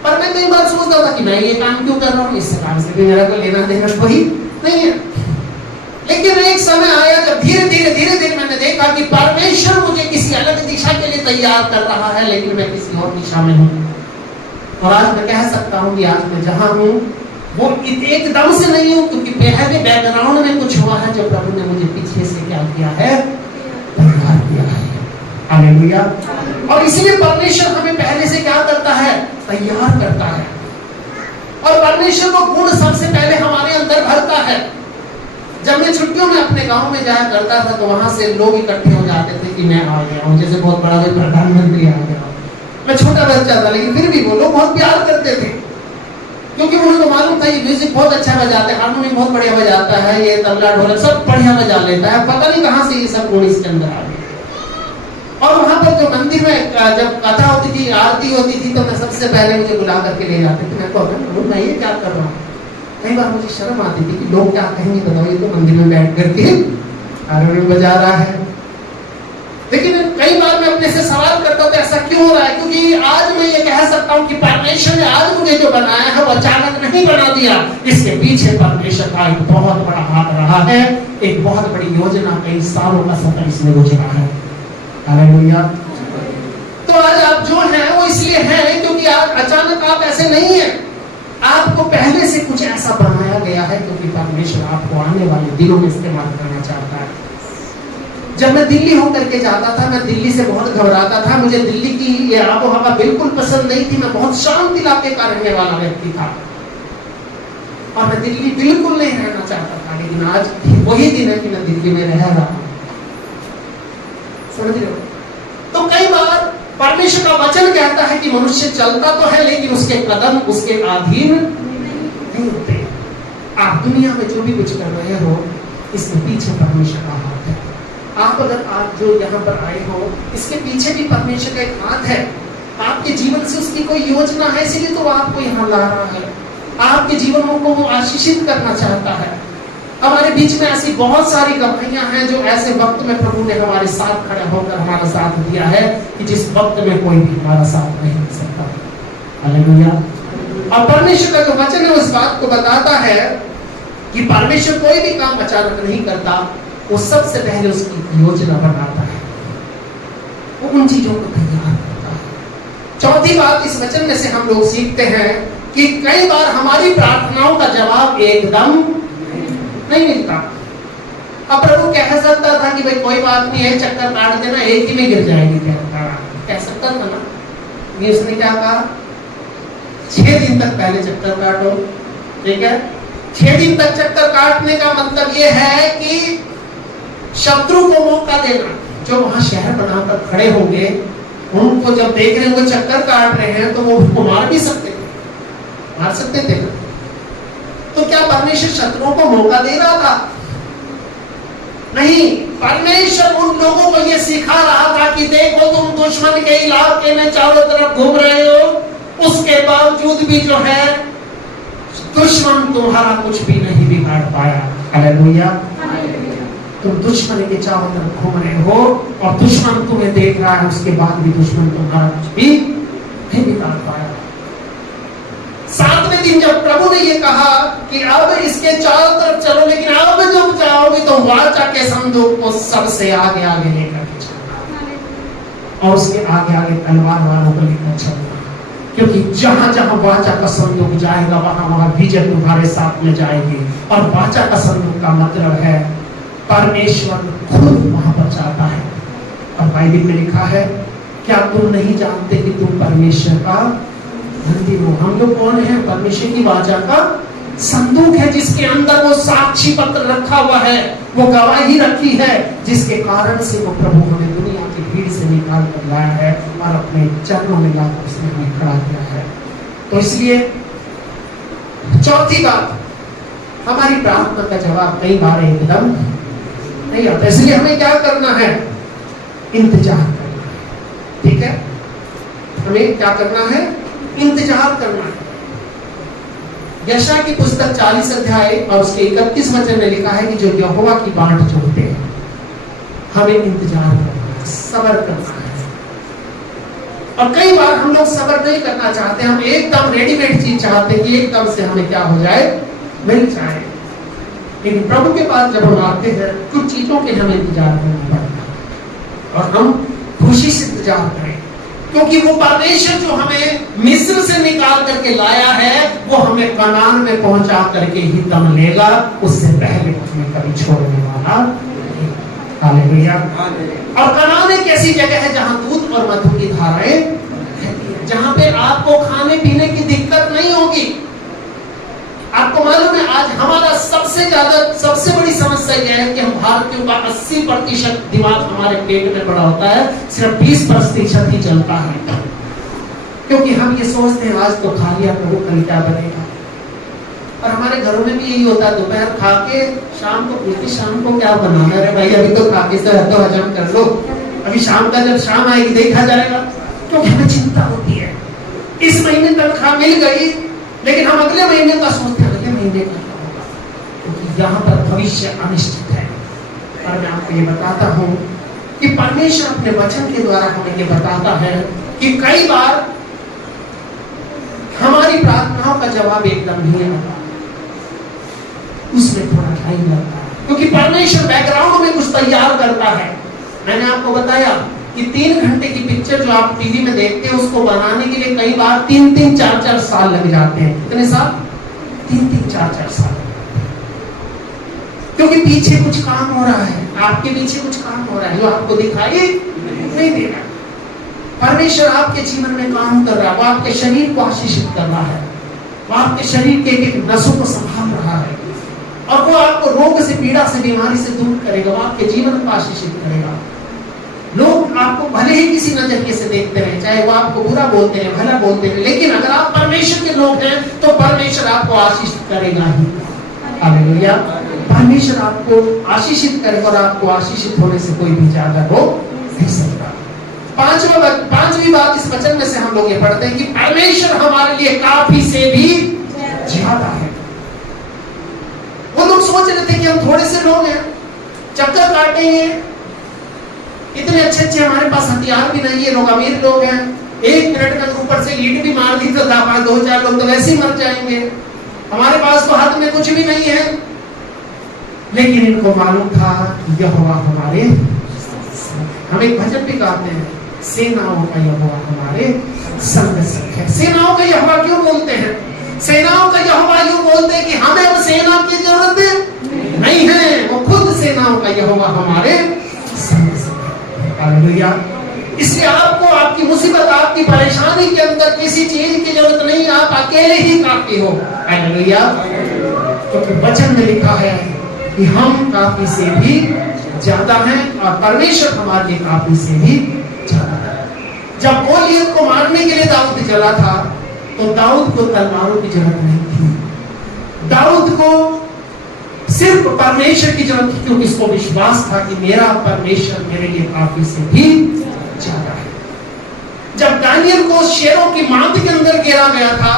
पर मैं कई बार सोचता था कि मैं ये काम क्यों कर रहा हूँ, इस काम से भी मेरा कोई लेना देना कोई नहीं है। लेकिन एक समय आया जब धीरे धीरे मैंने देखा कि परमेश्वर मुझे किसी अलग दिशा के लिए तैयार कर रहा है, लेकिन मैं किसी और दिशा में हूँ। और आज मैं कह सकता हूँ कि आज मैं जहाँ हूँ वो एकदम से नहीं हूँ, क्योंकि पहले बैकग्राउंड में कुछ हुआ है जो प्रभु ने मुझे पीछे से क्या किया है, तैयार किया है। हालेलुया। और इसलिए परमेश्वर हमें पहले से क्या करता है, तैयार करता है। और परमेश्वर वो गुण सबसे पहले हमारे अंदर भरता है। जब मैं छुट्टियों में अपने गांव में जाया करता था, तो वहां से लोग इकट्ठे हो जाते थे कि मैं आ गया हूँ, जैसे बहुत बड़ा कोई प्रधानमंत्री आ गया। मैं छोटा बच्चा था, लेकिन फिर भी वो लोग बहुत प्यार करते थे, क्योंकि उनको मालूम था ये म्यूजिक बहुत अच्छा बजाते हैं, हारमोनियम बहुत बढ़िया बजाता है, ये तबला ढोलक सब बढ़िया बजा लेता है, पता नहीं कहाँ से ये सब गुण इसके अंदर आ गए। और वहां पर जो मंदिर में जब कथा होती थी, आरती होती थी, तो मैं सबसे पहले मुझे बुला करके ले जाते थे। मैं ये क्या कर रहा हूँ, कई बार मुझे शर्म आती थी कि लोग क्या कहेंगे, बताओ ये तो मंदिर में बैठ करके हारमोनियम बजा रहा है। लेकिन कई बार मैं अपने से सवाल करता हूँ ऐसा क्यों हो रहा है, क्योंकि आज मैं ये कह सकता हूँ कि परमेश्वर ने आज मुझे जो बनाया है वो अचानक नहीं बना दिया, इसके पीछे परमेश्वर का एक बहुत बड़ा हाथ रहा है, एक बहुत बड़ी योजना, कई सालों का सफर इसमें गुजरा है। हालेलुया। तो आज आप जो हैं वो इसलिए हैं क्योंकि आज अचानक आप ऐसे नहीं है, आपको पहले से कुछ ऐसा बनाया गया है, क्योंकि परमेश्वर आपको आने वाले दिनों में इस्तेमाल करना चाहता है। जब मैं दिल्ली होकर के जाता था, मैं दिल्ली से बहुत घबराता था, मुझे दिल्ली की ये आबो हवा बिल्कुल पसंद नहीं थी, मैं बहुत शांत इलाके का रहने वाला व्यक्ति था और मैं दिल्ली बिल्कुल नहीं रहना चाहता था। लेकिन आज वही दिन है कि मैं दिल्ली में रह रहा हूँ, समझ रहे हो। तो कई बार परमेश्वर का वचन कहता है कि मनुष्य चलता तो है, लेकिन उसके कदम उसके अधीन नहीं होते। आप दुनिया में जो भी कुछ कर रहे हो, इसके पीछे परमेश्वर का हाथ है। आप अगर आप जो यहाँ पर आए हो, इसके पीछे भी परमेश्वर का एक हाथ है। आपके जीवन से उसकी कोई योजना है, इसलिए तो आपको यहाँ ला रहा है। आपके जीवनों को वो आशीषित करना चाहता है। हमारे बीच में ऐसी बहुत सारी गवाहियां हैं जो ऐसे वक्त में प्रभु ने हमारे साथ खड़े होकर हमारा साथ दिया है कि जिस वक्त में कोई भी हमारा साथ नहीं दे सकता। हालेलुया। और परमेश्वर का जो वचन है उस बात को बताता है कि परमेश्वर कोई भी काम अचानक नहीं करता, वो सबसे पहले उसकी योजना बनाता है, वो उन चीजों को तैयार करता है। चौथी बात इस वचन में से हम लोग सीखते हैं कि कई बार हमारी प्रार्थनाओं का जवाब एकदम नहीं मिलता। अब प्रभु कह सकता था कि भाई कोई बात नहीं है, चक्कर काट देना, एक ही में गिर जाएगी, कह सकता था ना। ये उसने क्या कहा, 6 दिन तक पहले चक्कर काटो, ठीक है। 6 दिन तक चक्कर काटने का मतलब ये है कि शत्रु को मौका देना। जो वहां शहर बनाकर खड़े होंगे, उनको जब देख रहे होंगे चक्कर काट रहे हैं, तो वो उनको मार भी सकते थे ना। तो क्या परमेश्वर शत्रुओं को मौका दे रहा था? नहीं, परमेश्वर उन लोगों को ये सिखा रहा था कि देखो तुम दुश्मन के इलाके में चारों तरफ घूम रहे हो, उसके बावजूद भी जो है दुश्मन तुम्हारा कुछ भी नहीं बिगाड़ पाया। हालेलुया। तुम दुश्मन के चारों तरफ घूम रहे हो और दुश्मन तुम्हें देख रहा है, उसके बाद भी दुश्मन तुम्हारा कुछ भी नहीं बिगाड़ पाया। 7वें दिन जब प्रभु ने ये कहा कि अब इसके चारों तरफ चलो, लेकिन अब जब जाओगे तो वाचा के संदूक को सबसे आगे आगे लेकर चलना और उसके आगे आगे तलवार वालों को लेकर चलना, क्योंकि जहां जहां वाचा का संदूक जाएगा वहां वहां विजय तुम्हारे साथ में जाएगी। और वाचा का संदूक का मतलब है परमेश्वर खुद वहां पर जाता है। और बाइबल में लिखा है, क्या तुम नहीं जानते कि तुम परमेश्वर का मंदिर हो? हम लोग कौन है? परमेश्वर की वाचा का संदूक है, जिसके अंदर वो साक्षी पत्र रखा हुआ है, वो गवाही रखी है, जिसके कारण से वो प्रभु हमें दुनिया की भीड़ से निकाल कर लाया है और अपने चरणों में लाकर उसने हमें खड़ा किया है। तो इसलिए चौथी बात, हमारी प्रार्थना का जवाब कई बार एकदम नहीं आता, इसलिए हमें क्या करना है? इंतजार करना है। ठीक है, हमें क्या करना है? इंतजार करना है। यशायाह की पुस्तक 40 अध्याय और उसके 31 वचन में लिखा है कि जो यहोवा की बाट जोहते हैं, हमें इंतजार करना है, सब्र करना है। और कई बार हम लोग सब्र नहीं करना चाहते, हम एकदम रेडीमेड चीज चाहते हैं कि एकदम से हमें क्या हो जाए, मिल जाए। लेकिन प्रभु के पास जब हम आते हैं, कुछ चीजों के हमें इंतजार करना पड़ता है और हम खुशी से इंतजार करें, क्योंकि वो परमेश्वर जो हमें मिस्र से निकाल करके लाया है, वो हमें कनान में पहुंचा करके ही दम लेगा, उससे पहले हमें कभी छोड़ने वाला नहीं। हालेलुया। और कनान एक ऐसी जगह है जहां दूध और मधु की धाराएं बहती हैं, जहां पे आपको खाने पीने की दिक्कत नहीं होगी। आपको मालूम है, आज हमारा सबसे बड़ी समस्या यह है कि हम भारतीयों का 80% दिमाग हमारे पेट में पड़ा होता है, सिर्फ 20% ही चलता है, क्योंकि हम ये सोचते हैं आज तो खा लिया, प्रभु कल क्या बनेगा। और हमारे घरों में भी यही होता है, दोपहर खा के शाम को पूछते शाम को क्या बनाना है? भाई अभी तो खा के तो हजम कर लो, अभी शाम का जब शाम आएगी देखा जाएगा। क्योंकि हमें चिंता होती है, इस महीने तनख्वाह मिल गई, लेकिन हम अगले महीने का सोचते हैं अगले महीने का क्या होगा, क्योंकि यहाँ पर भविष्य अनिश्चित है। और मैं आपको ये बताता हूँ कि परमेश्वर अपने वचन के द्वारा हमें ये बताता है कि कई बार हमारी प्रार्थनाओं का जवाब एकदम नहीं आता, उसमें थोड़ा टाइम लगता है, क्योंकि परमेश्वर बैकग्राउंड में कुछ तैयार करता है। मैंने आपको बताया कि 3 घंटे की पिक्चर जो आप टीवी में देखते हैं, उसको बनाने के लिए कई बार 3-3, 4-4 साल लग जाते हैं। कितने साल? 3-3, 4-4 साल, क्योंकि पीछे कुछ काम हो रहा है, आपके पीछे कुछ काम हो रहा है जो आपको दिखाई नहीं दे रहा। परमेश्वर आपके जीवन में काम कर रहा है, वो आपके शरीर को आशीषित कर रहा है, वो आपके शरीर के एक नसों को संभाल रहा है, और वो आपको रोग से, पीड़ा से, बीमारी से दूर करेगा, वो आपके जीवन को आशीषित करेगा। लोग आपको भले ही किसी नजरिए से देखते रहे, चाहे वो आपको बुरा बोलते हैं, भला बोलते हैं, लेकिन अगर आप परमेश्वर के लोग हैं तो परमेश्वर आपको आशीषित करेगा ही। हालेलुया। परमेश्वर आपको आशीषित करेगा और आपको आशीषित होने से कोई भी ज्यादा रोक नहीं सकता। पांचवी बात इस वचन में से हम लोग ये पढ़ते हैं कि परमेश्वर हमारे लिए काफी से भी ज्यादा है। वो लोग सोच रहे थे कि हम थोड़े से लोग हैं, चक्कर काटेंगे, इतने अच्छे हमारे पास हथियार भी नहीं है, लोग अमीर लोग हैं, 1 मिनट में ऊपर से ईंट भी मार दी तो 2-4 लोग तो वैसे ही मर जाएंगे, हमारे पास तो हाथ में कुछ भी नहीं है। लेकिन इनको मालूम था कि यहोवा हमारे, हम एक भजन भी गाते हैं, सेनाओं का यहोवा हमारे संग है। सेनाओं का यहोवा क्यों बोलते हैं? सेनाओं का यहोवा यूं बोलते हैं कि हमें अब सेना की जरूरत नहीं है, वो खुद सेनाओं का यहोवा हमारे संग है। हालेलुया। इसलिए आपको आपकी मुसीबत, आपकी परेशानी के अंदर किसी चीज की जरूरत नहीं, आप अकेले ही काफी हो। हालेलुया। क्योंकि वचन में लिखा है कि हम काफी से भी ज्यादा हैं और परमेश्वर हमारे लिए काफी से भी ज्यादा है। जब गोलियत को मारने के लिए दाऊद चला था तो दाऊद को तलवारों की जरूरत नहीं थी। दाऊद को सिर्फ परमेश्वर की जरूरत थी, क्योंकि इसको विश्वास था कि मेरा परमेश्वर मेरे लिए काफी से भी ज्यादा है। जब दानियल को शेरों की मांद के अंदर गिरा गया था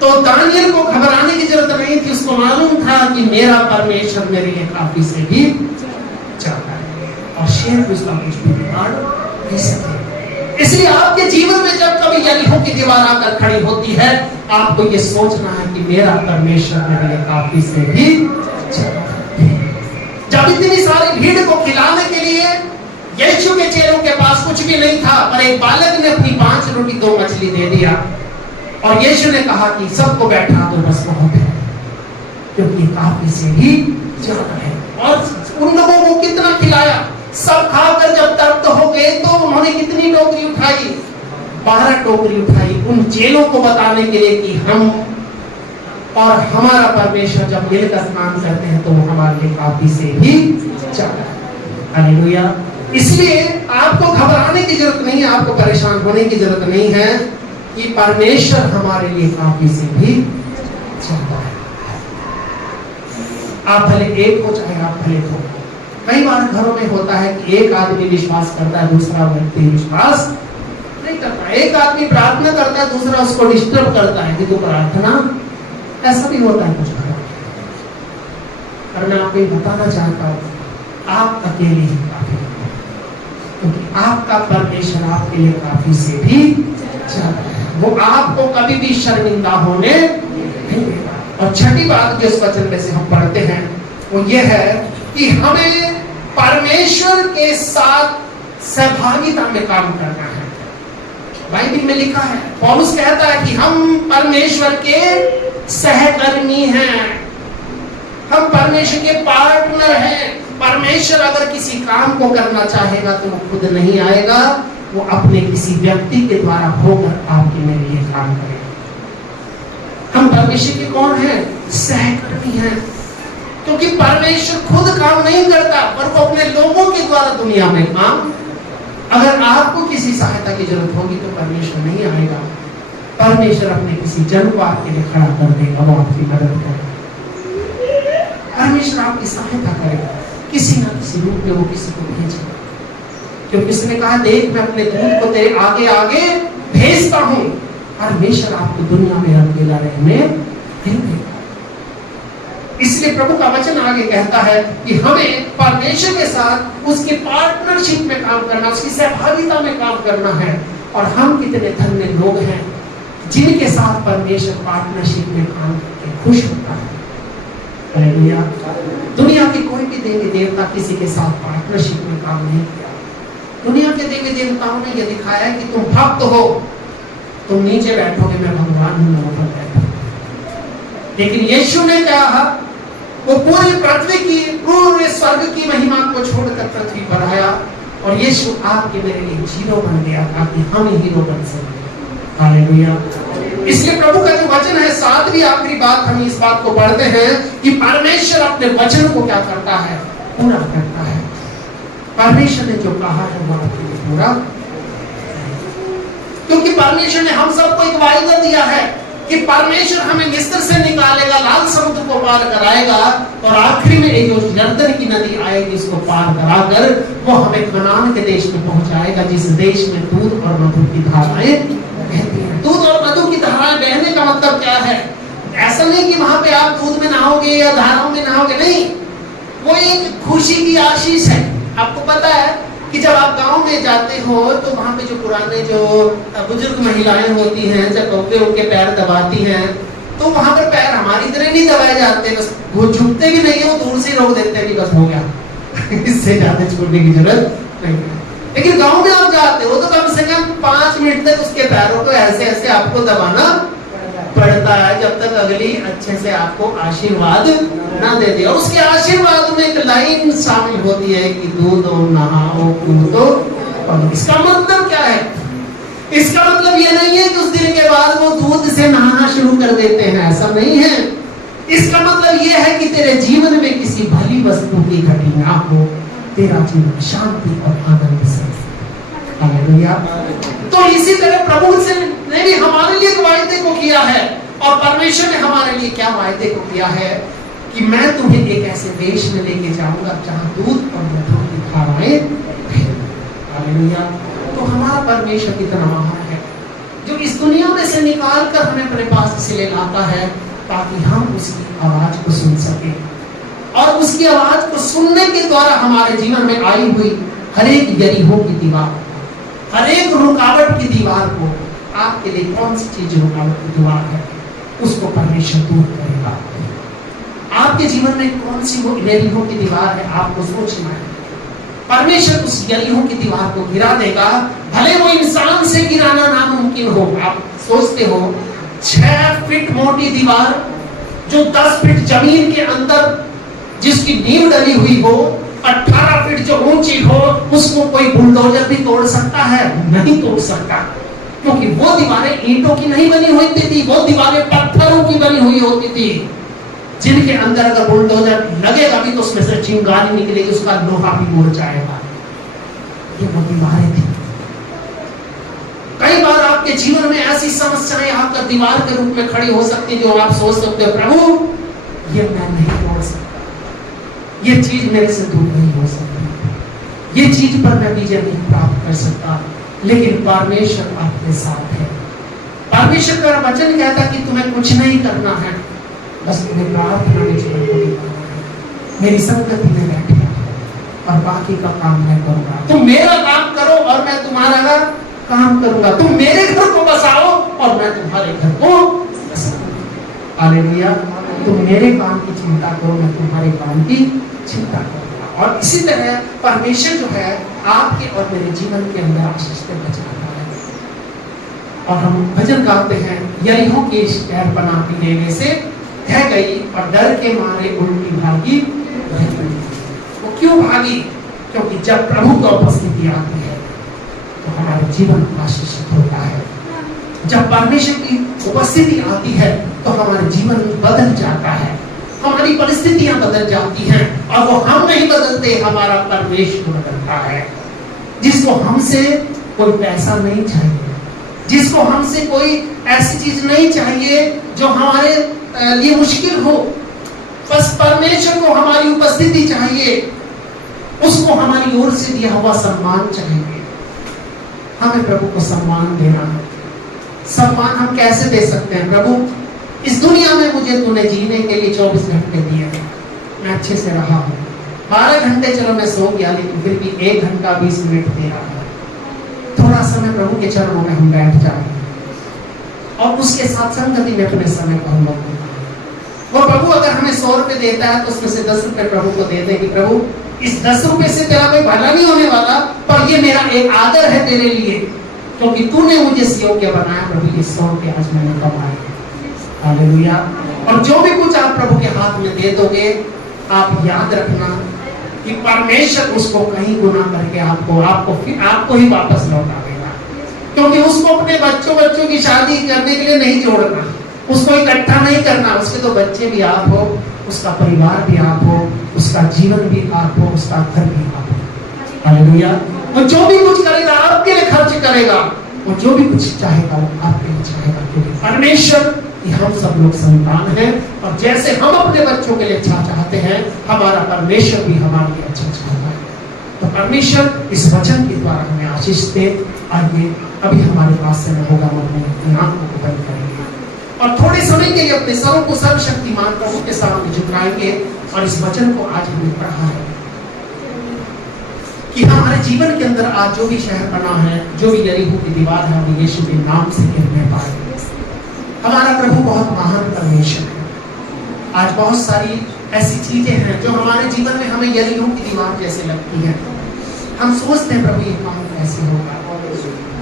तो दानियल को घबराने की जरूरत नहीं थी, उसको मालूम था कि मेरा परमेश्वर मेरे लिए काफी से भी ज्यादा है और शेर भी उसका कुछ भी बिगाड़ नहीं सके। इसलिए आपके जीवन में जब कभी यरीहो की दीवार आकर खड़ी होती है, आपको ये सोचना है कि मेरा परमेश्वर मेरे लिए काफी से भी ज्यादा है। जब इतनी सारी भीड़ को खिलाने के लिए यीशु के चेलों के पास कुछ भी नहीं था, पर एक बालक ने अपनी 5 रोटी 2 मछली दे दिया और यीशु ने कहा कि सबको बैठा दो, बस बहुत है, क्योंकि काफी से भी ज्यादा है। और उन लोगों को कितना खिलाया, सब खाकर जब तृप्त हो गए तो उन्होंने कितनी टोकरी उठाई? 12 टोकरी उठाई, उन चेलों को बताने के लिए कि हम और हमारा परमेश्वर जब मिलकर स्नान करते हैं तो वो हमारे लिए काफी से भी ज्यादा है। हालेलुया। इसलिए आपको घबराने की जरूरत नहीं है, आपको परेशान होने की जरूरत नहीं है कि परमेश्वर हमारे लिए काफी से भी ज्यादा है। आप भले एक हो चाहे आप भले दो। कई बार घरों में होता है कि एक आदमी विश्वास करता है, दूसरा व्यक्ति विश्वास नहीं करता। एक आदमी प्रार्थना करता है, दूसरा उसको डिस्टर्ब करता है कि तू प्रार्थना, ऐसा भी होता है कुछ घरों में। पर मैं आपको बताना चाहता हूँ, आप अकेले ही काफी हो, क्योंकि आपका परमेश्वर आपके लिए काफी से भी ज्यादा है। वो आपको कभी भी शर्मिंदा होने नहीं देगा। और छठी बात जो इस वचन में से हम पढ़ते हैं वो ये है कि हमें परमेश्वर के साथ सहभागिता में काम करना है। बाइबल में लिखा है, पौलुस कहता है कि हम परमेश्वर के सहकर्मी हैं, हम परमेश्वर के पार्टनर हैं। परमेश्वर अगर किसी काम को करना चाहेगा तो वो खुद नहीं आएगा, वो अपने किसी व्यक्ति के द्वारा होकर आपके मेरे लिए काम करेगा। हम परमेश्वर के कौन हैं? सहकर्मी हैं। क्योंकि परमेश्वर खुद काम नहीं करता, पर वो अपने लोगों के द्वारा दुनिया में काम। अगर आपको किसी सहायता की जरूरत होगी तो परमेश्वर नहीं आएगा, परमेश्वर अपने किसी जन को आपके लिए खड़ा कर देगा, वो आपकी मदद करेगा। परमेश्वर आपकी सहायता करेगा, किसी ना किसी रूप में वो किसी को भेजेगा। क्योंकि उसने कहा, देख मैं अपने दूत को तेरे आगे आगे भेजता हूं। परमेश्वर आपको दुनिया में अकेला रहने नहीं देगा। इसलिए प्रभु का वचन आगे कहता है कि हमें परमेश्वर के साथ उसकी पार्टनरशिप में काम करना, उसकी सहभागिता में काम करना है। और हम कितने धन्य लोग हैं जिनके साथ परमेश्वर पार्टनरशिप में काम करके खुश होता है। हालेलुया। दुनिया के कोई भी देवी देवता किसी के साथ पार्टनरशिप में काम नहीं किया। दुनिया के देवी देवताओं ने यह दिखाया कि तुम भक्त हो, तुम नीचे बैठोगे, मैं भगवान हूं, मैं ऊपर बैठूंगा। लेकिन यीशु ने कहा, वो पूरी पृथ्वी की, पूरे स्वर्ग की महिमा को छोड़कर पृथ्वी पर आया और यीशु आपके मेरे लिए हीरो बन गया ताकि हम हीरो बन सकें। हालेलुया। इसलिए प्रभु का जो वचन है, 7वीं आखिरी बात हम इस बात को पढ़ते हैं कि परमेश्वर अपने वचन को क्या करता है? पूरा करता है। परमेश्वर ने जो कहा है वो आपके लिए पूरा, क्योंकि परमेश्वर ने हम सबको एक वायदा दिया है कि परमेश्वर हमें मिस्र से निकालेगा, लाल समुद्र को पार कराएगा और आखिरी में एक जो यरदन की नदी आएगी उसको पार कराकर वो हमें कनान के देश में पहुंचाएगा, जिस देश में दूध और मधु की धाराएं बहती हैं। दूध और मधु की धाराएं बहने का मतलब क्या है? ऐसा नहीं कि वहां पे आप दूध में नहाओगे या धाराओं में नहाओगे, नहीं। वो एक खुशी की आशीष है। आपको पता है कि जब आप गांव में जाते हो तो वहां पे जो पुराने जो बुजुर्ग महिलाएं होती हैं, जब उनके पैर दबाती हैं तो वहां पर पैर हमारी तरह नहीं दबाए जाते, बस वो झुकते भी नहीं है, वो दूर से रोक देते हैं कि बस हो गया इससे ज्यादा छोड़ने की जरूरत नहीं है। लेकिन गांव में आप जाते हो तो कम से कम 5 मिनट तक उसके पैरों को ऐसे ऐसे आपको दबाना पड़ता है, जब तक अगली अच्छे से आपको आशीर्वाद ना दे दे। और उसके आशीर्वाद में एक लाइन शामिल होती है कि दूध और नहाओ कूदो। इसका मतलब क्या है? इसका मतलब ये नहीं है कि उस दिन के बाद वो दूध से नहाना शुरू कर देते हैं, ऐसा नहीं है। इसका मतलब ये है कि तेरे जीवन में किसी भली वस्तु की घटी ना हो, तेरा जीवन शांति और आनंद से। हालेलुया। तो इसी तरह प्रभु ने भी हमारे लिए वायदे को किया है, और परमेश्वर ने हमारे लिए क्या वायदे को किया है कि मैं तुम्हें एक ऐसे देश में लेके जाऊंगा जहां दूध और मधु की धाराएं। हालेलुया। तो हमारा परमेश्वर कितना महान है, जो इस दुनिया में से निकाल कर हमें अपने पास इसलिए लाता है ताकि हम उसकी आवाज को सुन सके, और उसकी आवाज को सुनने के द्वारा हमारे जीवन में आई हुई हर एक यरीहो की दीवार, हर एक रुकावट की दीवार को, आपके लिए कौन सी चीज रुकावट की दीवार है, उसको परमेश्वर दूर करेगा। आपके जीवन में कौन सी वो यरीहो की दीवार है, आपको सोचना है। परमेश्वर उस यरीहो की दीवार को गिरा देगा, भले वो इंसान से गिराना नामुमकिन हो। आप सोचते हो 6 फीट मोटी दीवार जो 10 फीट जमीन के अंदर जिसकी नींव डली हुई हो, 18 फीट जो ऊंची हो, उसको कोई बुलडोजर भी तोड़ सकता है? नहीं तोड़ सकता, क्योंकि वो दीवारें ईंटों की नहीं बनी होती थी, वो दीवारें पत्थरों की बनी हुई होती थी, जिनके अंदर अगर बुलडोजर लगेगा भी तो उसमें से चिंगारी निकलेगी, उसका लोहा भी मुड़ जाएगा। ये वो दीवारें थी। कई बार आपके जीवन में ऐसी समस्याएं आकर दीवार के रूप में खड़ी हो सकती, जो आप सोच सकते हो प्रभु ये मैं नहीं तोड़ सकता, ये चीज मेरे से दूर नहीं हो सकती, ये चीज पर मैं विजय नहीं प्राप्त कर सकता। लेकिन परमेश्वर आपके साथ है। परमेश्वर का वचन कहता कि तुम्हें कुछ नहीं करना है, बस तुम्हें प्रार्थना में जीवन को बिताना है, मेरी संगति में बैठे और बाकी का काम मैं करूंगा। तुम मेरा काम करो और मैं तुम्हारा काम करूंगा। तुम मेरे घर को बसाओ और मैं तुम्हारे घर को बसाऊंगा। हालेलुया। तुम मेरे काम की चिंता करो, मैं तुम्हारे काम की चिंता करूंगा। और इसी तरह परमेश्वर जो है आपके और मेरे जीवन के अंदर आशीष से बचाता है। और हम भजन गाते हैं, यरीहो की शहर पनाह लेने से ढह गई और डर के मारे उल्टी भागी। वो क्यों भागी? क्योंकि जब प्रभु की उपस्थिति आती है तो हमारा जीवन आशीषित होता है। जब परमेश्वर की उपस्थिति आती है तो हमारे जीवन बदल जाता है, हमारी परिस्थितियां बदल जाती हैं, और वो हम नहीं बदलते, हमारा परमेश्वर बदलता है। जिसको हमसे कोई पैसा नहीं चाहिए, जिसको हमसे कोई ऐसी चीज नहीं चाहिए जो हमारे लिए मुश्किल हो, बस परमेश्वर को हमारी उपस्थिति चाहिए, उसको हमारी ओर से दिया हुआ सम्मान चाहिए। हमें प्रभु को सम्मान देना है। सम्मान हम कैसे दे सकते हैं? प्रभु इस दुनिया में मुझे तूने जीने के लिए 24 घंटे दिए हैं, मैं अच्छे से रहा हूँ। 12 घंटे चलो मैं सो गया, लेकिन फिर भी 1 घंटा 20 मिनट दे रहा है। थोड़ा समय प्रभु के चरणों में हम बैठ जाए और उसके साथ संगति में अपने समय को हम लोग, वो प्रभु अगर हमें 100 रुपए देता है तो उसमें से 10 रुपए प्रभु को दे दे कि प्रभु इस 10 रुपए से तेरा कोई भला नहीं होने वाला, पर ये मेरा एक आदर है तेरे लिए, क्योंकि तूने मुझे इस योग्य बनाया। प्रभु ये 100 रुपए आज मैंने कमाए। हालेलुया। और जो भी कुछ आप प्रभु के हाथ में दे दोगे, आप याद रखना कि परमेश्वर उसको कहीं गुना करके आपको ही वापस लौटा देगा, क्योंकि उसको अपने बच्चों की शादी करने के लिए नहीं जोड़ना, उसको इकट्ठा नहीं करना। उसके तो बच्चे भी आप हो, उसका परिवार भी आप हो, उसका जीवन भी आप हो, उसका घर भी आप हो। हालेलुया। वो जो भी कुछ करेगा आपके लिए खर्च करेगा, वो जो भी कुछ चाहेगा वो आपके लिए चाहेगा, क्योंकि परमेश्वर कि हम सब लोग संतान हैं, और जैसे हम अपने बच्चों के लिए अच्छा चाहते हैं, हमारा परमेश्वर भी हमारे लिए अच्छा चाहता है। तो परमेश्वर इस वचन के द्वारा हमें आशीष दे। आइए अभी हमारे पास से न होगा, हम अपने आंखों को बंद करेंगे और थोड़े समय के लिए अपने सरों को सर्वशक्तिमान प्रभु के सामने झुकाएंगे। और इस वचन को आज हमने पढ़ा है कि हमारे जीवन के अंदर आज जो भी शहर बना है, जो भी यरीहो की दीवार है, हम यीशु के नाम से गिरने पाए। हमारा प्रभु बहुत महान परमेश्वर है। आज बहुत सारी ऐसी चीजें हैं जो हमारे जीवन में हमें यरीहो की दीवार जैसे लगती है। हम सोचते हैं प्रभु ये काम कैसे होगा,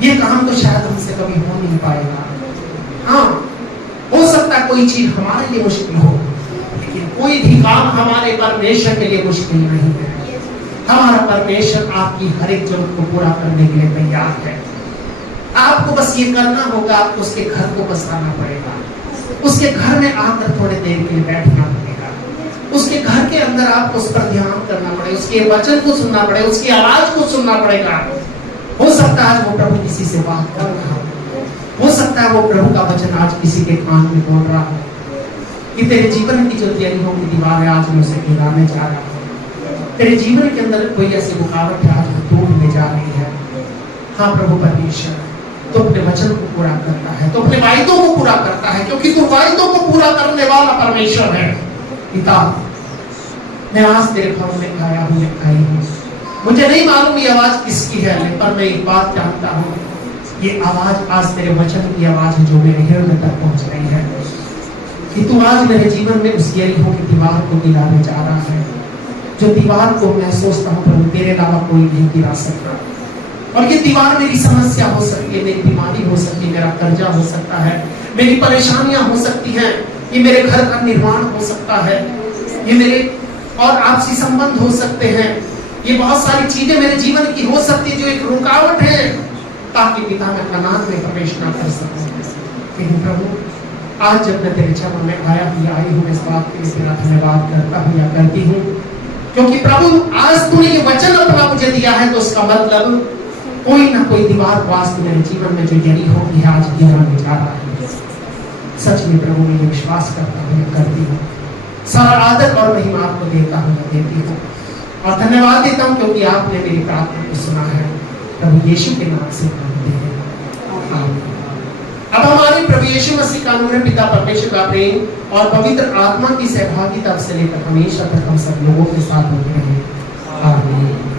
ये काम तो शायद हमसे कभी हो नहीं पाएगा। हाँ, हो सकता है कोई चीज हमारे लिए मुश्किल हो, लेकिन कोई भी काम हमारे परमेश्वर के लिए मुश्किल नहीं है। हमारा परमेश्वर आपकी हर एक जरूरत को पूरा करने के लिए तैयार है। आपको बस ये करना होगा, आपको उसके घर को बसाना पड़ेगा, उसके घर में आकर थोड़े देर के लिए बैठना पड़ेगा, उसके घर के अंदर आपको उस पर ध्यान करना पड़ेगा, उसके वचन को सुनना पड़ेगा, उसकी आवाज को सुनना पड़ेगा। हो सकता है आज वो प्रभु किसी से बात कर रहा हो सकता है वो प्रभु का वचन आज किसी के कान में बोल रहा हो कि तेरे जीवन की जो यरीहो की दीवार है आज मैं उसे गिराने जा रहा हूँ। तेरे जीवन के अंदर कोई ऐसी रुकावट है आज वो तोड़ने जा रही है। हाँ प्रभु परमेश्वर, तो अपने वचन को पूरा करता है, तो अपने वायदों को पूरा करता है, क्योंकि तू वायदों को पूरा करने वाला परमेश्वर है। पिता, मैं आज तेरे भवन में आया हूँ, आई हूँ। मुझे नहीं मालूम ये आवाज किसकी है, पर मैं एक बात जानता हूँ, ये आवाज आज तेरे वचन की आवाज है जो मेरे हृदय तक पहुंच रही है कि तू आज मेरे जीवन में उस यरीहो की दीवार को गिराने जा रहा है, जो दीवार को मैं सोचता हूँ प्रभु तेरे अलावा कोई नहीं गिरा सकता। और ये दीवार मेरी समस्या हो सकती है, मेरी बीमारी हो सकती है, मेरा कर्जा हो सकता है, मेरी परेशानियां हो सकती हैं, ये मेरे घर का निर्माण हो सकता है, ये मेरे और आपसी संबंध हो सकते हैं, ये बहुत सारी चीजें मेरे जीवन की हो सकती है जो एक रुकावट है ताकि पिता मैं कनान में प्रवेश ना कर सकूं। लेकिन प्रभु आज जब मैं तेरे चरणों में आया हूँ, आई हूँ, इस बात के लिए तेरा धन्यवाद करता हूँ या करती हूँ, क्योंकि प्रभु आज तूने ये वचन अपना मुझे दिया है, तो उसका मतलब कोई ना कोई दीवार को आज मेरे जीवन में जो यरीहो की है आज गिराने जा रहा है। सच में प्रभु मैं विश्वास करता हूँ, करती हूँ, सारा आदर और महिमा आपको देता हूँ, देती हूँ और धन्यवाद देता हूँ क्योंकि आपने मेरी प्रार्थना को सुना है। प्रभु यीशु के नाम से मांगते हैं, आमीन। अब हमारे प्रभु यीशु मसीह का अनुग्रह, पिता परमेश्वर का प्रेम और पवित्र आत्मा की सहभागिता से लेकर हमेशा तक हम सब लोगों के साथ होते रहे। आमीन।